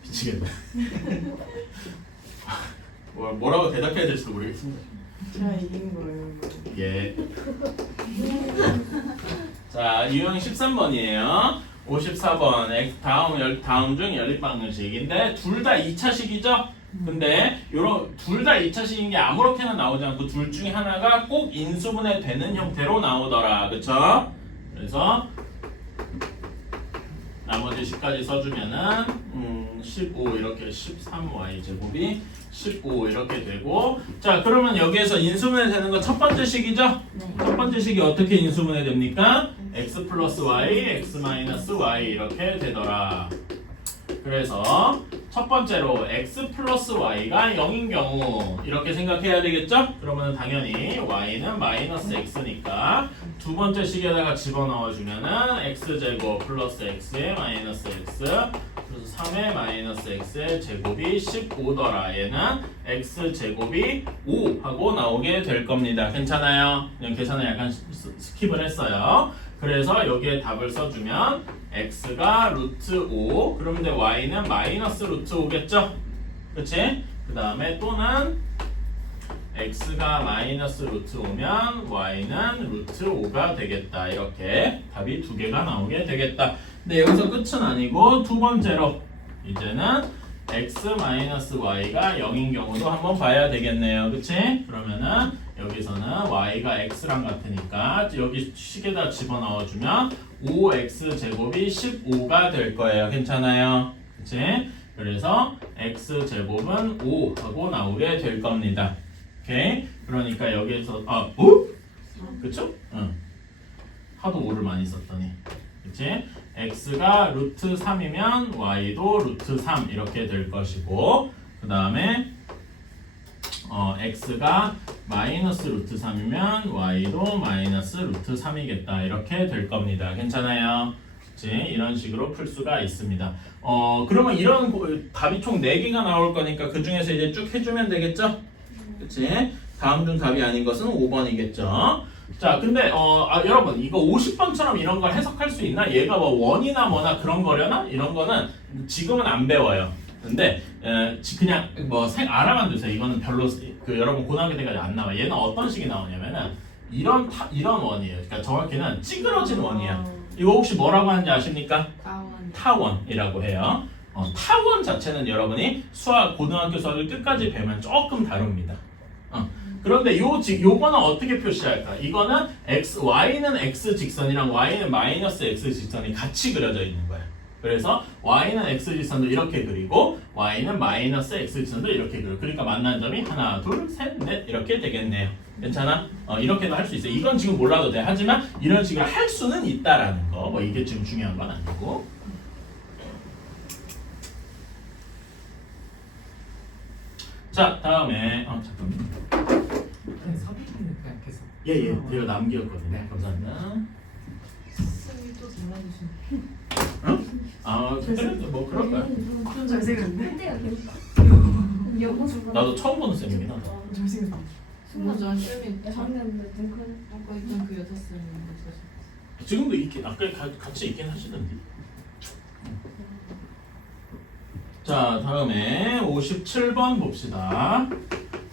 미치겠네. 뭐라고 대답해야 될지도 모르겠습니다. 제가 이긴 거예요. 예. 자, 유형 13번이에요. 54번. 다음 중 연립 방정식인데 둘 다 2차식이죠? 근데 요런 둘 다 2차식인 게 아무렇게나 나오지 않고 둘 중에 하나가 꼭 인수분해 되는 형태로 나오더라. 그쵸? 그래서 나머지 식까지 써주면은 15 이렇게 13y 제곱이 15 이렇게 되고 자 그러면 여기에서 인수분해 되는 거 첫 번째 식이죠? 네. 첫 번째 식이 어떻게 인수분해 됩니까? x 플러스 y, x 마이너스 y 이렇게 되더라. 그래서 첫 번째로 x 플러스 y가 0인 경우 이렇게 생각해야 되겠죠? 그러면 당연히 y는 마이너스 x니까 두 번째 식에다가 집어넣어주면은 x제곱 플러스 x의 마이너스 x 그래서 3의 마이너스 x의 제곱이 15더라. 얘는 x제곱이 5 하고 나오게 될 겁니다. 괜찮아요? 그냥 계산을 약간 스킵을 했어요. 그래서 여기에 답을 써주면 x가 루트 5 그런데 y는 마이너스 루트 5겠죠? 그치? 그 다음에 또는 x가 마이너스 루트 5면 y는 루트 5가 되겠다. 이렇게 답이 두 개가 나오게 되겠다. 근데 여기서 끝은 아니고 두 번째로 이제는 x 마이너스 y가 0인 경우도 한번 봐야 되겠네요. 그치? 그러면은 여기서는 y가 x랑 같으니까 여기 식에다 집어넣어주면 5x 제곱이 15가 될 거예요. 괜찮아요? 그치? 그래서 x 제곱은 5 하고 나오게 될 겁니다. 오케이? 그러니까 여기에서 그쵸? 응. 하도 5를 많이 썼더니 그치? x가 루트 3이면 y도 루트 3 이렇게 될 것이고 그 다음에 x가 마이너스 루트 3이면 y도 마이너스 루트 3이겠다. 이렇게 될 겁니다. 괜찮아요? 그치? 이런 식으로 풀 수가 있습니다. 그러면 이런 답이 총 4개가 나올 거니까 그 중에서 이제 쭉 해주면 되겠죠? 그치? 다음 중 답이 아닌 것은 5번이겠죠? 자, 근데 여러분 이거 50번처럼 이런 걸 해석할 수 있나? 얘가 뭐 원이나 뭐나 그런 거려나? 이런 거는 지금은 안 배워요. 근데 그냥 뭐 알아만 두세요. 이거는 별로 여러분 고등학교 때까지 안 나와. 얘는 어떤 식이 나오냐면은 이런 원이에요. 그러니까 정확히는 찌그러진 원이야. 이거 혹시 뭐라고 하는지 아십니까? 가원. 타원이라고 해요. 타원 자체는 여러분이 수학 고등학교 수학을 끝까지 배우면 조금 다릅니다. 그런데 요거는 어떻게 표시할까? 이거는 y는 x 직선이랑 y는 마이너스 x 직선이 같이 그려져 있는 거야. 그래서 y는 x 직선도 이렇게 그리고 y는 마이너스 x 직선도 이렇게 그리고 그러니까 만난 점이 하나, 둘, 셋, 넷 이렇게 되겠네요. 괜찮아? 이렇게도 할 수 있어. 이건 지금 몰라도 돼. 하지만 이런 식으로 할 수는 있다라는 거. 뭐 이게 지금 중요한 건 아니고. 자, 다음에 잠깐만. 섭외는 그냥 계속. 예, 제가 남기었거든요. 감사합니다. 쌤이 또 잘라주시네. 그때는 뭐 그럴까요? 좀 잘생겼네. 한때가 계속 영어 중간. 나도 처음 보는 쌤이긴 하다. 잘생겼다. 맞아, 쌤이 작년도 등큰. 아까 있던 그 여자쌤인데. 지금도 있긴 아까 같이 있긴 하시던데. 자, 다음에 57번 봅시다.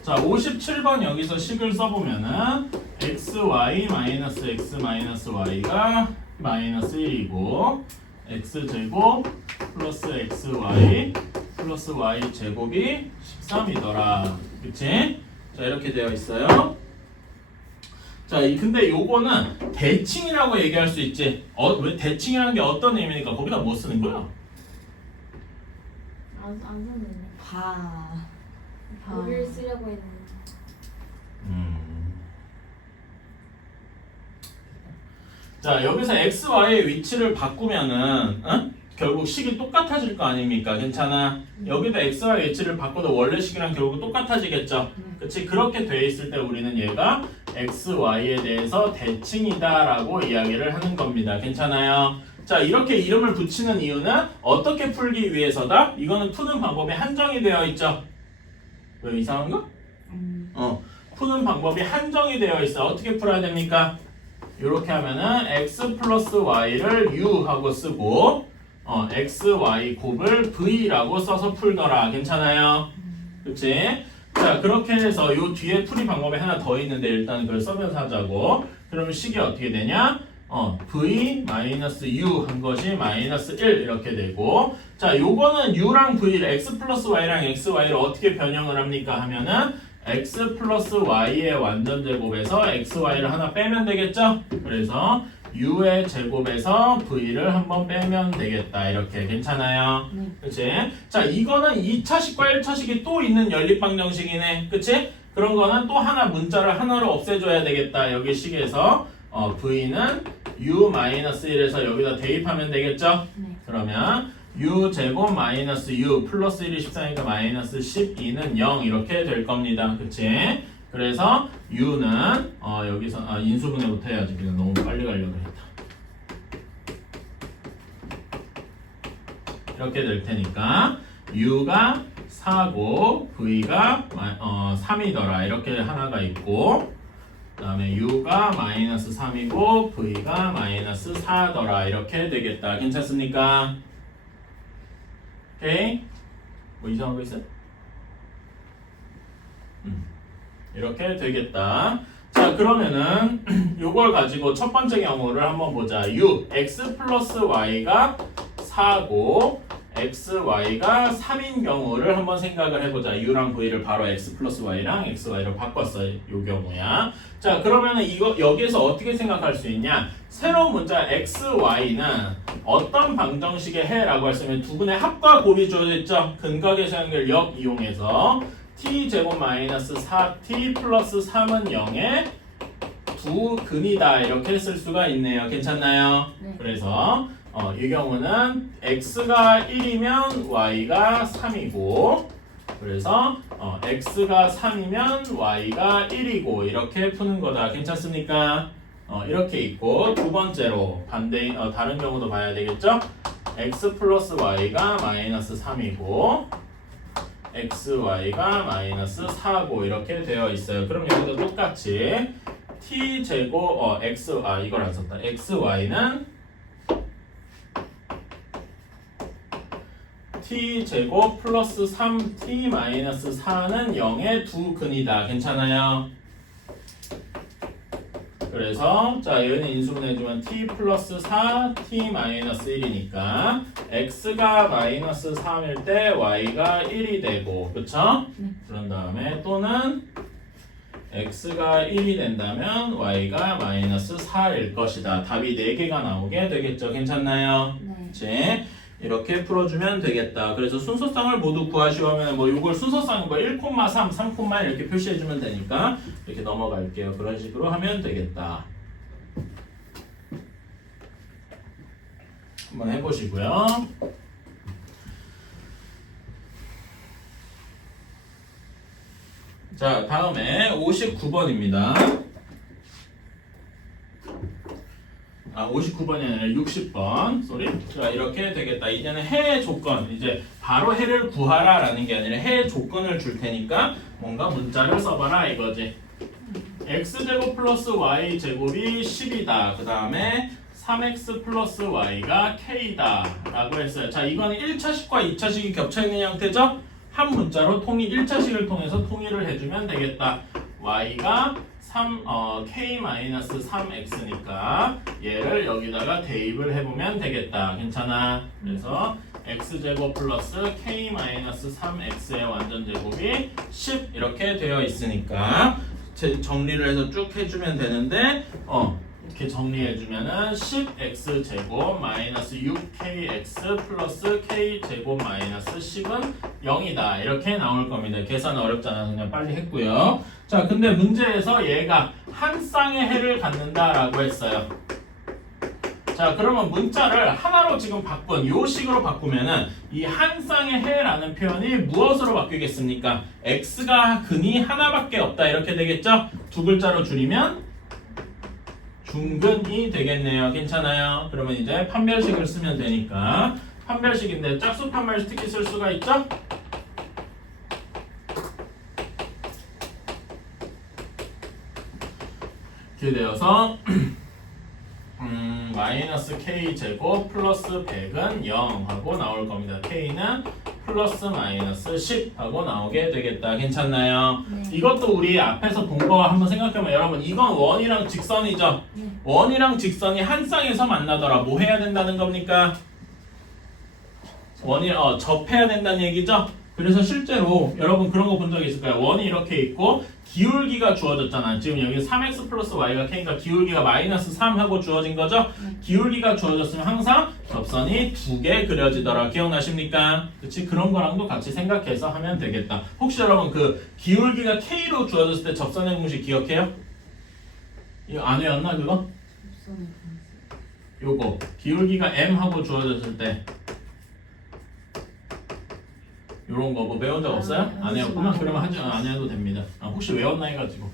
자, 57번 여기서 식을 써보면은 xy 마이너스 x 마이너스 y가 마이너스 1이고 x제곱 플러스 xy 플러스 y 제곱이 13이더라. 그치? 자, 이렇게 되어 있어요. 자, 근데 요거는 대칭이라고 얘기할 수 있지. 왜 대칭이라는 게 어떤 의미니까 거기다 뭐 쓰는 거야? 안 썼는데. 법을 쓰려고 했는데. 자, 여기서 x, y의 위치를 바꾸면은 결국 식이 똑같아질 거 아닙니까? 괜찮아? 여기다 x, y 위치를 바꿔도 원래 식이랑 결국 똑같아지겠죠? 그치? 그렇게 돼 있을 때 우리는 얘가 x, y에 대해서 대칭이다 라고 이야기를 하는 겁니다. 괜찮아요? 자, 이렇게 이름을 붙이는 이유는 어떻게 풀기 위해서다? 이거는 푸는 방법이 한정이 되어 있죠? 왜 이상한가? 푸는 방법이 한정이 되어 있어. 어떻게 풀어야 됩니까? 이렇게 하면은 x 플러스 y를 u 하고 쓰고 x, y 곱을 v라고 써서 풀더라. 괜찮아요? 그치? 자, 그렇게 해서 요 뒤에 풀이 방법이 하나 더 있는데 일단 그걸 써면서 하자고. 그러면 식이 어떻게 되냐? v 마이너스 u 한 것이 마이너스 1 이렇게 되고, 자, 요거는 u랑 v를 x 플러스 y랑 x, y를 어떻게 변형을 합니까? 하면은 x 플러스 y의 완전 제곱에서 x, y를 하나 빼면 되겠죠? 그래서 u의 제곱에서 v를 한번 빼면 되겠다. 이렇게 괜찮아요? 그치? 자, 이거는 2차식과 1차식이 또 있는 연립방정식이네. 그치? 그런 거는 또 하나 문자를 하나로 없애줘야 되겠다. 여기 식에서 v는 u-1에서 여기다 대입하면 되겠죠? 그러면 u 제곱 마이너스 u 플러스 1이 14니까 마이너스 12는 0 이렇게 될 겁니다. 그치? 그래서 u는 여기서 인수분해부터 해야지. 그냥 너무 빨리 가려고 했다. 이렇게 될 테니까 u가 4고 v가 3이더라. 이렇게 하나가 있고, 그 다음에 u가 마이너스 3이고 v가 마이너스 4더라. 이렇게 되겠다. 괜찮습니까? 오케이? 뭐 이상한 거 있어요? 이렇게 되겠다. 자, 그러면은 요걸 가지고 첫 번째 경우를 한번 보자. u, x 플러스 y가 4고 x, y가 3인 경우를 한번 생각을 해보자. u랑 v를 바로 x 플러스 y랑 x, y로 바꿨어. 요 경우야. 자, 그러면은 이거 여기에서 어떻게 생각할 수 있냐? 새로운 문자 x, y는 어떤 방정식의 해라고 했으면 두 분의 합과 곱이 주어져 있죠? 근각의 연결 이용해서 t 제곱 마이너스 4t 플러스 3은 0의 두 근이다. 이렇게 쓸 수가 있네요. 괜찮나요? 네. 그래서 이 경우는 x가 1이면 y가 3이고, 그래서 x가 3이면 y가 1이고 이렇게 푸는 거다. 괜찮습니까? 이렇게 있고, 두 번째로 반대인 다른 경우도 봐야 되겠죠? x 플러스 y가 마이너스 3이고 x, y가 마이너스 4고 이렇게 되어 있어요. 그럼 여기도 똑같이 t 제곱 x 이걸 안 썼다. x, y는 t 제곱 플러스 3t 마이너스 4는 0의 두 근이다. 괜찮아요? 그래서 자 얘는 인수분해주면 t 플러스 4 t 마이너스 1이니까 x가 마이너스 3일 때 y가 1이 되고 그쵸? 그런 다음에 또는 x가 1이 된다면 y가 마이너스 4일 것이다. 답이 4개가 나오게 되겠죠. 괜찮나요? 네. 그치? 이렇게 풀어주면 되겠다. 그래서 순서쌍을 모두 구하시오 하면 뭐 이걸 순서쌍인 거 1,3, 3, 이렇게 표시해주면 되니까 이렇게 넘어갈게요. 그런 식으로 하면 되겠다. 한번 해보시고요. 자, 다음에 59번입니다. 59번이 아니라 60번. 쏘리. 자, 이렇게 되겠다. 이제는 해 조건. 이제 바로 해를 구하라 라는 게 아니라 해 조건을 줄 테니까 뭔가 문자를 써봐라 이거지. x제곱 플러스 y제곱이 10이다. 그 다음에 3x 플러스 y가 k다. 라고 했어요. 자, 이거는 1차식과 2차식이 겹쳐있는 형태죠? 한 문자로 1차식을 통해서 통일을 해주면 되겠다. y가 k-3x니까 얘를 여기다가 대입을 해보면 되겠다. 괜찮아? 그래서 x제곱 플러스 k-3x의 완전제곱이 10 이렇게 되어 있으니까 정리를 해서 쭉 해주면 되는데 이렇게 정리해주면은 10x제곱 마이너스 6kx 플러스 k제곱 마이너스 10은 0이다. 이렇게 나올 겁니다. 계산 어렵잖아. 그냥 빨리 했고요. 자, 근데 문제에서 얘가 한 쌍의 해를 갖는다라고 했어요. 자, 그러면 문자를 하나로 지금 바꾼 요 식으로 바꾸면은 이 한 쌍의 해라는 표현이 무엇으로 바뀌겠습니까? x가 근이 하나밖에 없다. 이렇게 되겠죠? 두 글자로 줄이면 중근이 되겠네요. 괜찮아요? 그러면 이제 판별식을 쓰면 되니까 판별식인데 짝수 판별식 특히 쓸 수가 있죠? 이렇게 되어서 마이너스 k제곱 플러스 100은 0 하고 나올 겁니다. k는 플러스 마이너스 10 하고 나오게 되겠다. 괜찮나요? 네. 이것도 우리 앞에서 본 거 한번 생각해보면 여러분 이건 원이랑 직선이죠? 네. 원이랑 직선이 한 쌍에서 만나더라. 뭐 해야 된다는 겁니까? 원이 접해야 된다는 얘기죠? 그래서 실제로 여러분 그런 거 본 적 있을까요? 원이 이렇게 있고 기울기가 주어졌잖아. 지금 여기 3x 플러스 y가 k니까 기울기가 마이너스 3 하고 주어진 거죠? 기울기가 주어졌으면 항상 접선이 2개 그려지더라. 기억나십니까? 그치? 그런 거랑도 같이 생각해서 하면 되겠다. 혹시 여러분 그 기울기가 k로 주어졌을 때 접선의 공식 기억해요? 이거 안 외웠나 그거? 접선의 공식. 요거 기울기가 m 하고 주어졌을 때 요런 거 뭐 배운 적 없어요? 안 외웠구나? 그러면 안 해도 됩니다. 혹시 외웠나 해가지고.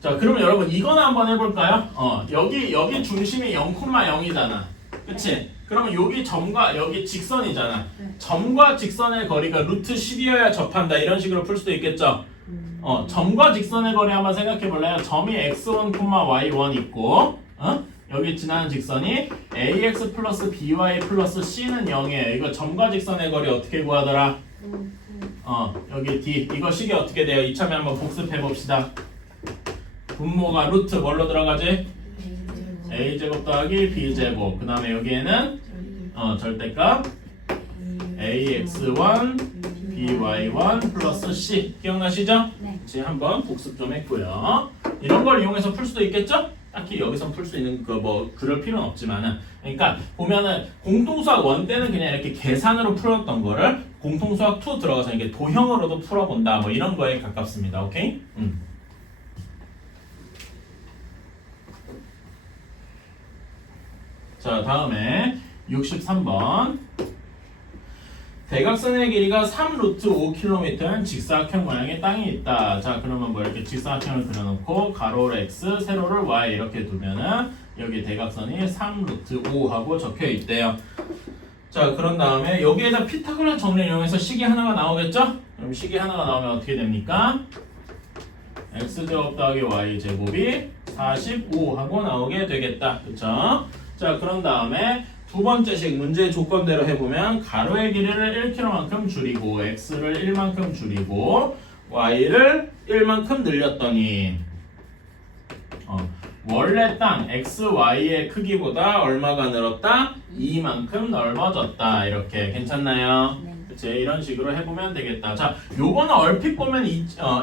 자, 그러면 여러분 이거나 한번 해볼까요? 여기 중심이 0,0이잖아. 그치? 그러면 여기 점과 여기 직선이잖아. 네. 점과 직선의 거리가 루트 10이어야 접한다. 이런 식으로 풀 수도 있겠죠? 점과 직선의 거리 한번 생각해 볼래요? 점이 x1, y1 있고, 여기 지나는 직선이 ax 플러스 by 플러스 c는 0이에요. 이거 점과 직선의 거리 어떻게 구하더라? 여기 d. 이거 식이 어떻게 돼요? 이참에 한번 복습해 봅시다. 분모가 루트 뭘로 들어가지? a제곱 더하기 b제곱. 그 다음에 여기에는 절대값 ax1 by1 플러스 c. 기억나시죠? 네. 지금 한번 복습 좀 했고요. 이런 걸 이용해서 풀 수도 있겠죠? 딱히 여기서 풀 수 있는 그럴 필요는 없지만은, 그러니까 보면은 공통수학 1 때는 그냥 이렇게 계산으로 풀었던 거를 공통수학 2 들어가서 이게 도형으로도 풀어본다. 뭐 이런 거에 가깝습니다. 오케이? 자, 다음에 63번. 대각선의 길이가 3루트 5km인 직사각형 모양의 땅이 있다. 자, 그러면 뭐 이렇게 직사각형을 그려놓고 가로를 x, 세로를 y 이렇게 두면은 여기 대각선이 3루트 5 하고 적혀 있대요. 자, 그런 다음에 여기에다 피타고라 정리를 이용해서 식이 하나가 나오겠죠? 그럼 식이 하나가 나오면 어떻게 됩니까? x제곱 더하기 y제곱이 45 하고 나오게 되겠다. 그쵸? 자, 그런 다음에 두 번째식 문제 조건대로 해보면 가로의 길이를 1km만큼 줄이고 x를 1만큼 줄이고 y를 1만큼 늘렸더니 원래 땅 xy의 크기보다 얼마가 늘었다? 2만큼 넓어졌다. 이렇게 괜찮나요? 네. 그치? 이런 식으로 해보면 되겠다. 자, 요거는 얼핏 보면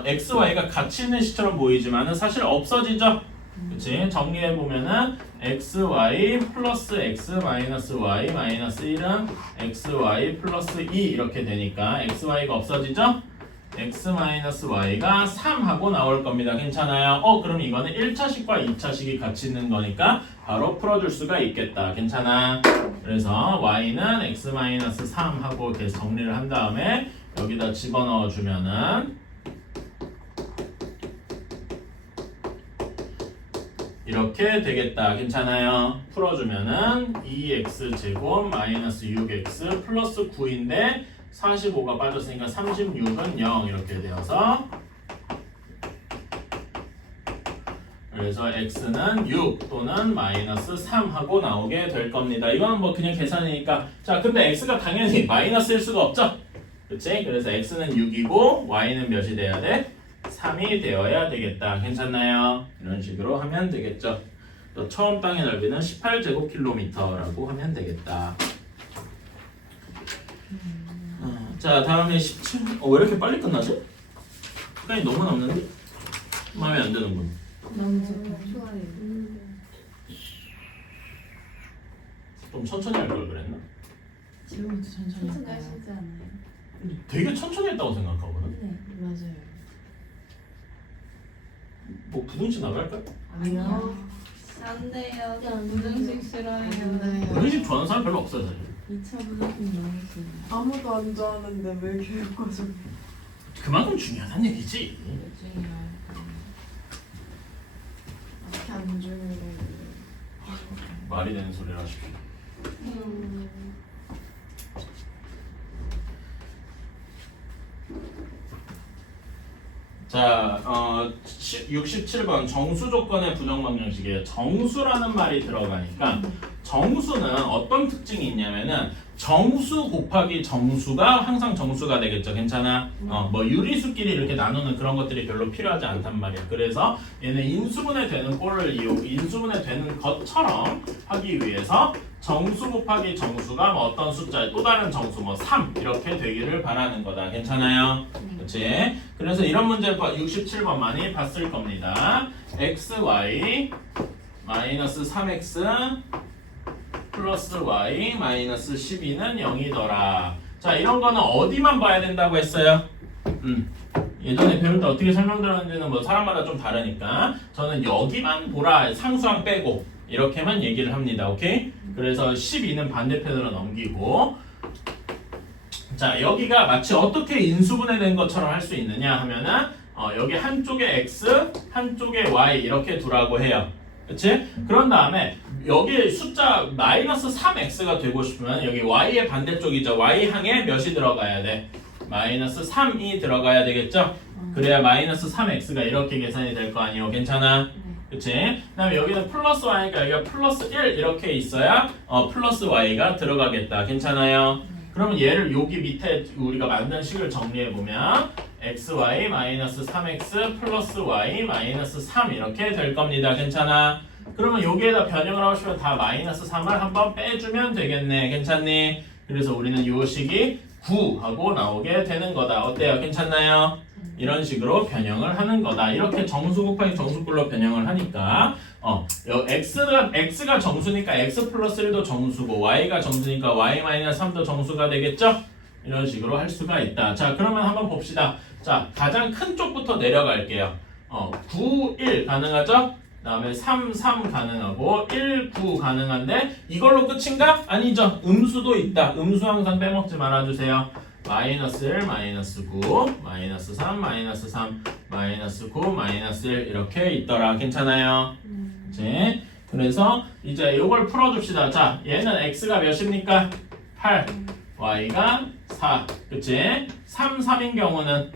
xy가 같이 있는 시처럼 보이지만은 사실 없어지죠? 그치? 정리해보면은 xy 플러스 x 마이너스 y 마이너스 1은 xy 플러스 2 이렇게 되니까 xy가 없어지죠? x 마이너스 y가 3하고 나올 겁니다. 괜찮아요? 그럼 이거는 1차식과 2차식이 같이 있는 거니까 바로 풀어줄 수가 있겠다. 괜찮아? 그래서 y는 x 마이너스 3 하고 이렇게 정리를 한 다음에 여기다 집어넣어 주면은 이렇게 되겠다. 괜찮아요? 풀어주면은 2x제곱 마이너스 6x 플러스 9인데 45가 빠졌으니까 36은 0 이렇게 되어서 그래서 x는 6 또는 마이너스 3 하고 나오게 될 겁니다. 이거는 뭐 그냥 계산이니까 자 근데 x가 당연히 마이너스일 수가 없죠? 그치? 그래서 x는 6이고 y는 몇이 돼야 돼? 3이 되어야 되겠다. 괜찮나요? 이런 식으로 하면 되겠죠. 또 처음 땅의 넓이는 18제곱킬로미터라고 하면 되겠다. 자 다음에 17. 왜 이렇게 빨리 끝나지? 시간이 너무 남는데? 마음에 안 드는 분. 너무 좋아요. 좀 천천히 할 걸 그랬나? 지금부터 천천히 천천히 할까요? 하시지 않아요? 근데 되게 천천히 했다고 생각하거든. 네. 맞아요. 뭐 부등식 나갈까? 아니요. 안 돼요. 저 부등식 싫어해요. 네. 부등식 좋아하는 사람 별로 없어요 사실. 2차 부등식 너무 싫어요. 아무도 안 좋아하는데 왜 교육과정 그만큼 중요하다는 얘기지. 중요해요? 어떻게 안 중요해? 말이 되는 소리를 하십시오. 자, 67번 정수 조건의 부정 방정식이에요. 정수라는 말이 들어가니까 정수는 어떤 특징이 있냐면은 정수 곱하기 정수가 항상 정수가 되겠죠. 괜찮아? 뭐 유리수끼리 이렇게 나누는 그런 것들이 별로 필요하지 않단 말이야. 그래서 얘는 인수분해 되는 꼴을 인수분해 되는 것처럼 하기 위해서 정수 곱하기 정수가 뭐 어떤 숫자 또 다른 정수 뭐 3 이렇게 되기를 바라는 거다. 괜찮아요? 그렇지? 그래서 이런 문제 67번 많이 봤을 겁니다. xy 마이너스 3x 플러스 y 마이너스 12는 0이더라. 자 이런 거는 어디만 봐야 된다고 했어요? 예전에 배울 때 어떻게 설명드렸는지는 뭐 사람마다 좀 다르니까 저는 여기만 보라 상수항 빼고 이렇게만 얘기를 합니다. 오케이? 그래서 12는 반대편으로 넘기고 자 여기가 마치 어떻게 인수분해된 것처럼 할 수 있느냐 하면은 여기 한쪽에 x 한쪽에 y 이렇게 두라고 해요. 그치? 그런 다음에 여기 숫자 마이너스 3x가 되고 싶으면 여기 y의 반대쪽이죠. y항에 몇이 들어가야 돼? 마이너스 3이 들어가야 되겠죠? 그래야 마이너스 3x가 이렇게 계산이 될 거 아니에요. 괜찮아? 그치? 그 다음에 여기는 플러스 y니까 여기가 플러스 1 이렇게 있어야 플러스 y가 들어가겠다. 괜찮아요? 그러면 얘를 여기 밑에 우리가 만든 식을 정리해보면 xy 마이너스 3x 플러스 y 마이너스 3 이렇게 될 겁니다. 괜찮아? 그러면 여기에다 변형을 하고 싶으면 다 마이너스 3을 한번 빼주면 되겠네. 괜찮니? 그래서 우리는 요 식이 9 하고 나오게 되는 거다. 어때요? 괜찮나요? 이런 식으로 변형을 하는 거다. 이렇게 정수 곱하기 정수꼴로 변형을 하니까 x가 정수니까 x 플러스 1도 정수고 y가 정수니까 y 마이너스 3도 정수가 되겠죠? 이런 식으로 할 수가 있다. 자 그러면 한번 봅시다. 자 가장 큰 쪽부터 내려갈게요. 9, 1 가능하죠? 그 다음에 3, 3 가능하고 1, 9 가능한데 이걸로 끝인가? 아니죠. 음수도 있다. 음수 항상 빼먹지 말아주세요. 마이너스 1, 마이너스 9, 마이너스 3, 마이너스 3, 마이너스 9, 마이너스 1 이렇게 있더라. 괜찮아요? 그치? 그래서 이제 이걸 풀어줍시다. 자 얘는 x가 몇입니까? 8, y가 4 그치? 3, 3인 경우는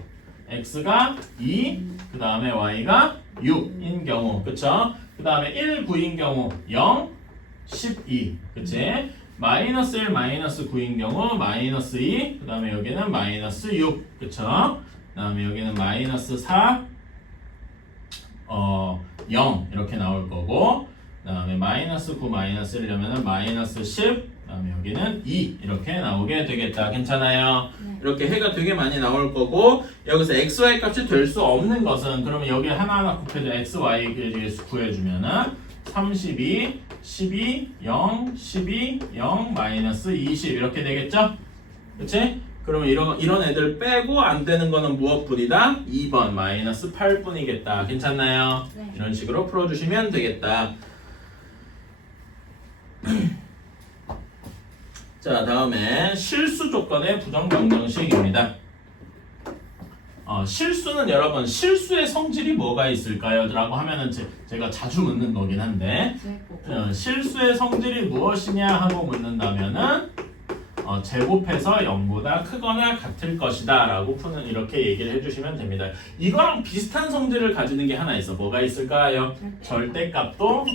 x가 2, 그 다음에 y가 6인 경우 그쵸? 그 다음에 1, 9인 경우 0, 12 그치? 마이너스 1, 마이너스 9인 경우 마이너스 2, 그 다음에 여기는 마이너스 6, 그쵸? 그 다음에 여기는 마이너스 4, 0 이렇게 나올 거고, 그 다음에 마이너스 9, 마이너스 1려면은 마이너스 10, 그 다음에 여기는 2 이렇게 나오게 되겠다. 괜찮아요? 네. 이렇게 해가 되게 많이 나올 거고, 여기서 x, y 값이 될 수 없는 것은 그러면 여기 하나하나 곱해줘 x, y 구해주면은 32, 12, 0, 12, 0, 마이너스 20 이렇게 되겠죠? 그치? 그러면 이런 애들 빼고 안 되는 거는 무엇뿐이다? 2번 마이너스 8뿐이겠다. 괜찮나요? 네. 이런 식으로 풀어주시면 되겠다. 자, 다음에 실수 조건의 부정명령식입니다. 실수는 여러분 실수의 성질이 뭐가 있을까요? 라고 하면은 제가 자주 묻는 거긴 한데 실수의 성질이 무엇이냐 하고 묻는다면은 제곱해서 0보다 크거나 같을 것이다 라고 푸는 이렇게 얘기를 해주시면 됩니다. 이거랑 비슷한 성질을 가지는 게 하나 있어. 뭐가 있을까요? 절대값도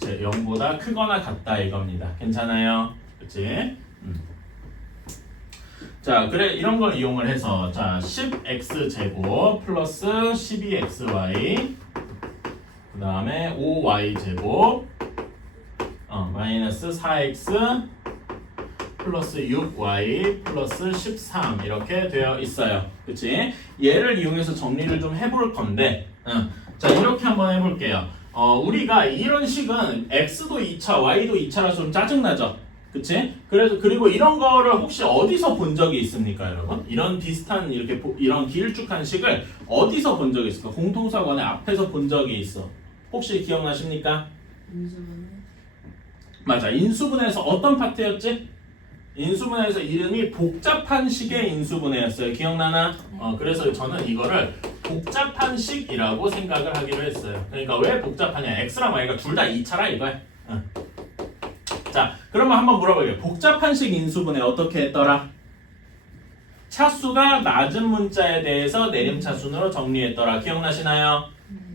0보다 크거나 같다 이겁니다. 괜찮아요? 그치? 자, 그래 이런 걸 이용을 해서 자 10x 제곱 플러스 12xy 그 다음에 5y 제곱 마이너스 4x 플러스 6y 플러스 13 이렇게 되어 있어요. 그치? 얘를 이용해서 정리를 좀 해볼 건데 자 이렇게 한번 해볼게요. 우리가 이런 식은 x도 2차, y도 2차라서 좀 짜증나죠? 그치? 그리고 이런 거를 혹시 어디서 본 적이 있습니까, 여러분? 이런 비슷한 이런 길쭉한 식을 어디서 본 적이 있을까? 공통사관의 앞에서 본 적이 있어. 혹시 기억나십니까? 인수분. 맞아. 인수분해에서 어떤 파트였지? 인수분해에서 이름이 복잡한 식의 인수분해였어요. 기억나나? 그래서 저는 이거를 복잡한 식이라고 생각을 하기로 했어요. 그러니까 왜 복잡하냐? x랑 y가 둘 다 2차라 이거야. 자, 그러면 한번 물어볼게요. 복잡한식 인수분해 어떻게 했더라? 차수가 낮은 문자에 대해서 내림차순으로 정리했더라. 기억나시나요?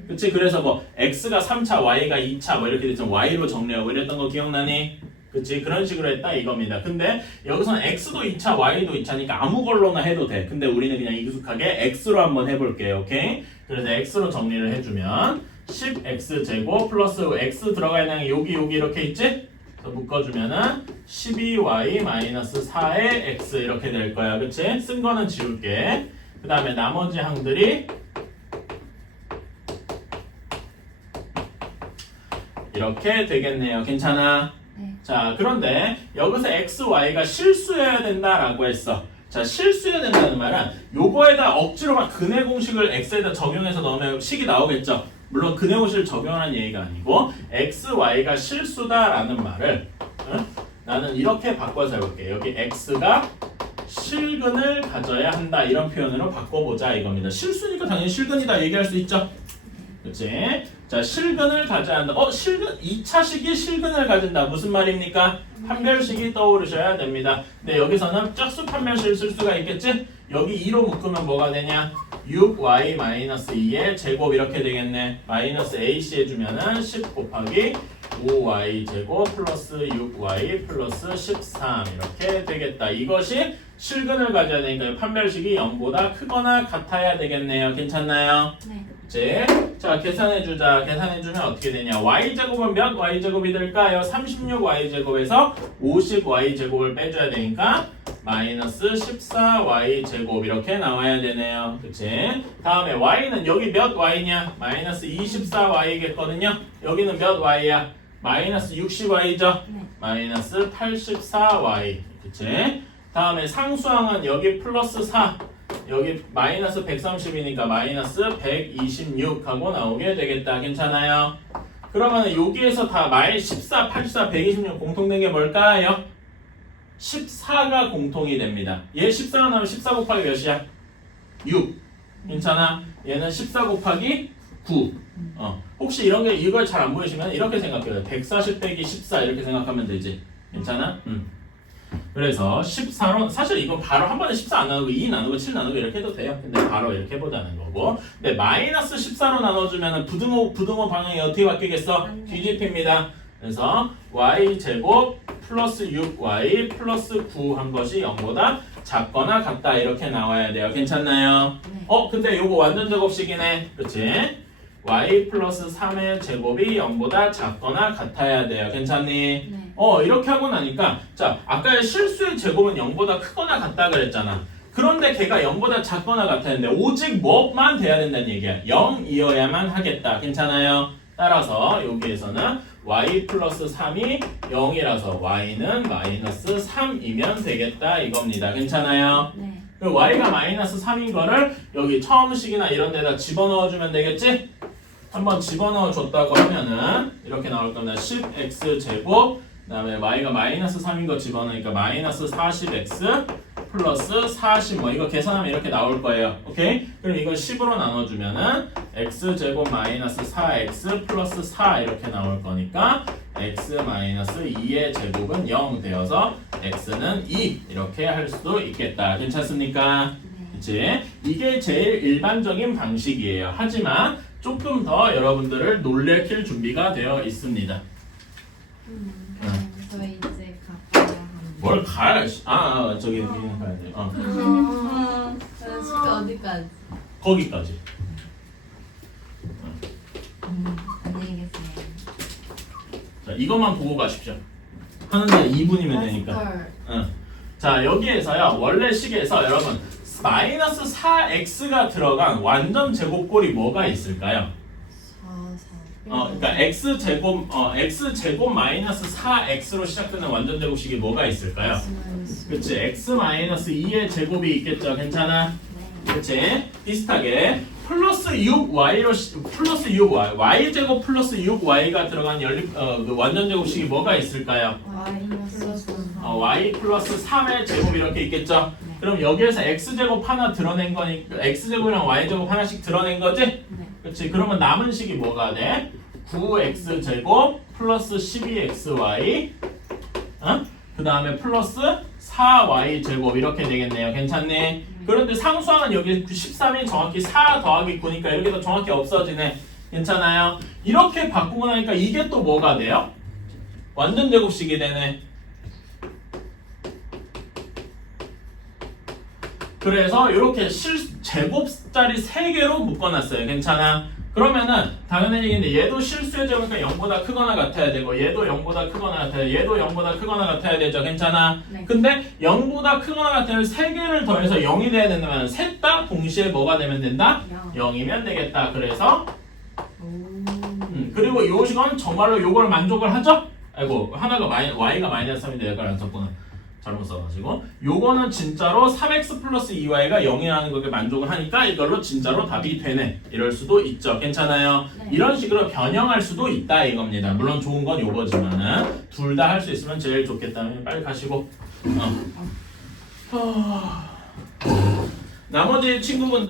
그치? 그래서 뭐 x가 3차, y가 2차 뭐 이렇게 됐으면 y로 정리하고 이랬던 거 기억나니? 그치? 그런 식으로 했다 이겁니다. 근데 여기서는 x도 2차, y도 2차니까 아무 걸로나 해도 돼. 근데 우리는 그냥 익숙하게 x로 한번 해볼게요. 오케이? 그래서 x로 정리를 해주면 10x 제곱 플러스 x 들어가 있는 게 여기 이렇게 있지? 묶어주면은 12y 마이너스 4의 x 이렇게 될 거야. 그치? 쓴 거는 지울게. 그 다음에 나머지 항들이 이렇게 되겠네요. 괜찮아? 네. 자, 그런데 여기서 x, y가 실수여야 된다라고 했어. 자, 실수여야 된다는 말은 요거에다 억지로 막 근해 공식을 x에다 적용해서 넣으면 식이 나오겠죠. 물론 근해 공식을 적용하는 얘기가 아니고 x, y가 실수다라는 말을 나는 이렇게 바꿔서 해볼게. 여기 x가 실근을 가져야 한다 이런 표현으로 바꿔보자 이겁니다. 실수니까 당연히 실근이다 얘기할 수 있죠. 그치? 자, 실근을 가져야 한다. 실근 2차식이 실근을 가진다. 무슨 말입니까? 판별식이 떠오르셔야 됩니다. 근데 여기서는 짝수 판별식을 쓸 수가 있겠지? 여기 2로 묶으면 뭐가 되냐? 6y-2의 제곱 이렇게 되겠네. 마이너스 ac 해주면은 10 곱하기 5y 제곱 플러스 6y 플러스 13 이렇게 되겠다. 이것이 실근을 가져야 되니까 판별식이 0보다 크거나 같아야 되겠네요. 괜찮나요? 네. 그치? 자, 계산해주자. 계산해주면 어떻게 되냐? y제곱은 몇 y제곱이 될까요? 36y제곱에서 50y제곱을 빼줘야 되니까 마이너스 14y제곱 이렇게 나와야 되네요. 그치? 다음에 y는 여기 몇 y냐? 마이너스 24y겠거든요. 여기는 몇 y야? 마이너스 60y죠? 네. 마이너스 84y. 그치? 다음에 상수항은 여기 플러스 4. 여기 마이너스 130이니까 마이너스 126 하고 나오게 되겠다. 괜찮아요? 그러면 여기에서 다 마이너스 14, 84, 126 공통된 게 뭘까요? 14가 공통이 됩니다. 얘 14가 나오면 14 곱하기 몇이야? 6. 괜찮아? 얘는 14 곱하기 9. 혹시 이걸 잘 안 보이시면 이렇게 생각해요. 140 빼기 14 이렇게 생각하면 되지. 괜찮아? 그래서 14로 사실 이건 바로 한 번에 14 안 나누고 2 나누고 7 나누고 이렇게 해도 돼요. 근데 바로 이렇게 해보자는 거고. 근데 마이너스 14로 나눠주면 부등호 방향이 어떻게 바뀌겠어? 뒤집힙니다. 그래서 y 제곱 플러스 6y 플러스 9 한 것이 0보다 작거나 같다 이렇게 나와야 돼요. 괜찮나요? 네. 근데 요거 완전 제곱식이네. 그치? y 플러스 3의 제곱이 0보다 작거나 같아야 돼요. 괜찮니? 네. 이렇게 하고 나니까 자 아까 실수의 제곱은 0보다 크거나 같다 그랬잖아. 그런데 걔가 0보다 작거나 같았는데 오직 뭐만 돼야 된다는 얘기야. 0이어야만 하겠다. 괜찮아요? 따라서 여기에서는 y 플러스 3이 0이라서 y는 마이너스 3이면 되겠다 이겁니다. 괜찮아요? 네. 그 y가 마이너스 3인 거를 여기 처음식이나 이런 데다 집어넣어 주면 되겠지? 한번 집어넣어 줬다고 하면은 이렇게 나올 겁니다. 10x 제곱 그 다음에 y가 마이너스 3인 거 집어넣으니까 마이너스 40x 플러스 40 이거 계산하면 이렇게 나올 거예요. 오케이? 그럼 이걸 10으로 나눠주면은 x 제곱 마이너스 4x 플러스 4 이렇게 나올 거니까 x 마이너스 2의 제곱은 0 되어서 x는 2 이렇게 할 수도 있겠다. 괜찮습니까? 그치? 이게 제일 일반적인 방식이에요. 하지만 조금 더 여러분들을 놀래킬 준비가 되어 있습니다. 저 이제 가봐야 합니다. 뭘 가야? 저기 그냥 가야 돼. 숙제 어디까지? 거기까지. 안녕히 계세요. 자, 이것만 보고 가십시오. 하는데 2분이면 되니까. 헐. 자, 여기에서요. 원래 식에서 여러분 마이너스 4x가 들어간 완전 제곱꼴이 뭐가 있을까요? 4. 그러니까 x 제곱 마이너스 4x로 시작되는 완전 제곱식이 뭐가 있을까요? 그치? x 마이너스 2의 제곱이 있겠죠. 괜찮아? 그치? 비슷하게 플러스 6y로 플러스 6y y 제곱 플러스 6y가 들어간 그 완전 제곱식이 뭐가 있을까요? y 플러스 3의 제곱 이렇게 있겠죠? 그럼 여기에서 x제곱 하나 드러낸 거니까 x제곱이랑 y제곱 하나씩 드러낸 거지? 네. 그치? 그러면 남은 식이 뭐가 돼? 9x제곱 플러스 12xy 그 다음에 플러스 4y제곱 이렇게 되겠네요. 괜찮니? 그런데 상수항은 여기 13이 정확히 4 더하기 9니까 이렇게 더 정확히 없어지네. 괜찮아요? 이렇게 바꾸고 나니까 이게 또 뭐가 돼요? 완전 제곱식이 되네. 그래서 이렇게 제곱짜리 3개로 묶어놨어요. 괜찮아? 그러면은 당연한 얘기인데 얘도 실수의 제곱이니까 0보다 크거나 같아야 되고 얘도 0보다 크거나 같아야 돼. 얘도 0보다 크거나 같아야 되죠. 괜찮아? 네. 근데 0보다 크거나 같아야 3개를 더해서 0이 돼야 된다면 셋 다 동시에 뭐가 되면 된다? 0이면 되겠다. 그래서 그리고 요 시간 정말로 요걸 만족을 하죠? 아이고 하나가 y가 마이너스 3인데 여기가 안 썼구나. 잘못 써가지고 요거는 진짜로 3x 플러스 2y가 0이라는 거에 만족을 하니까 이걸로 진짜로 답이 되네. 이럴 수도 있죠. 괜찮아요? 네. 이런 식으로 변형할 수도 있다 이겁니다. 물론 좋은 건 요거지만은 둘 다 할 수 있으면 제일 좋겠다면 빨리 가시고 나머지 친구분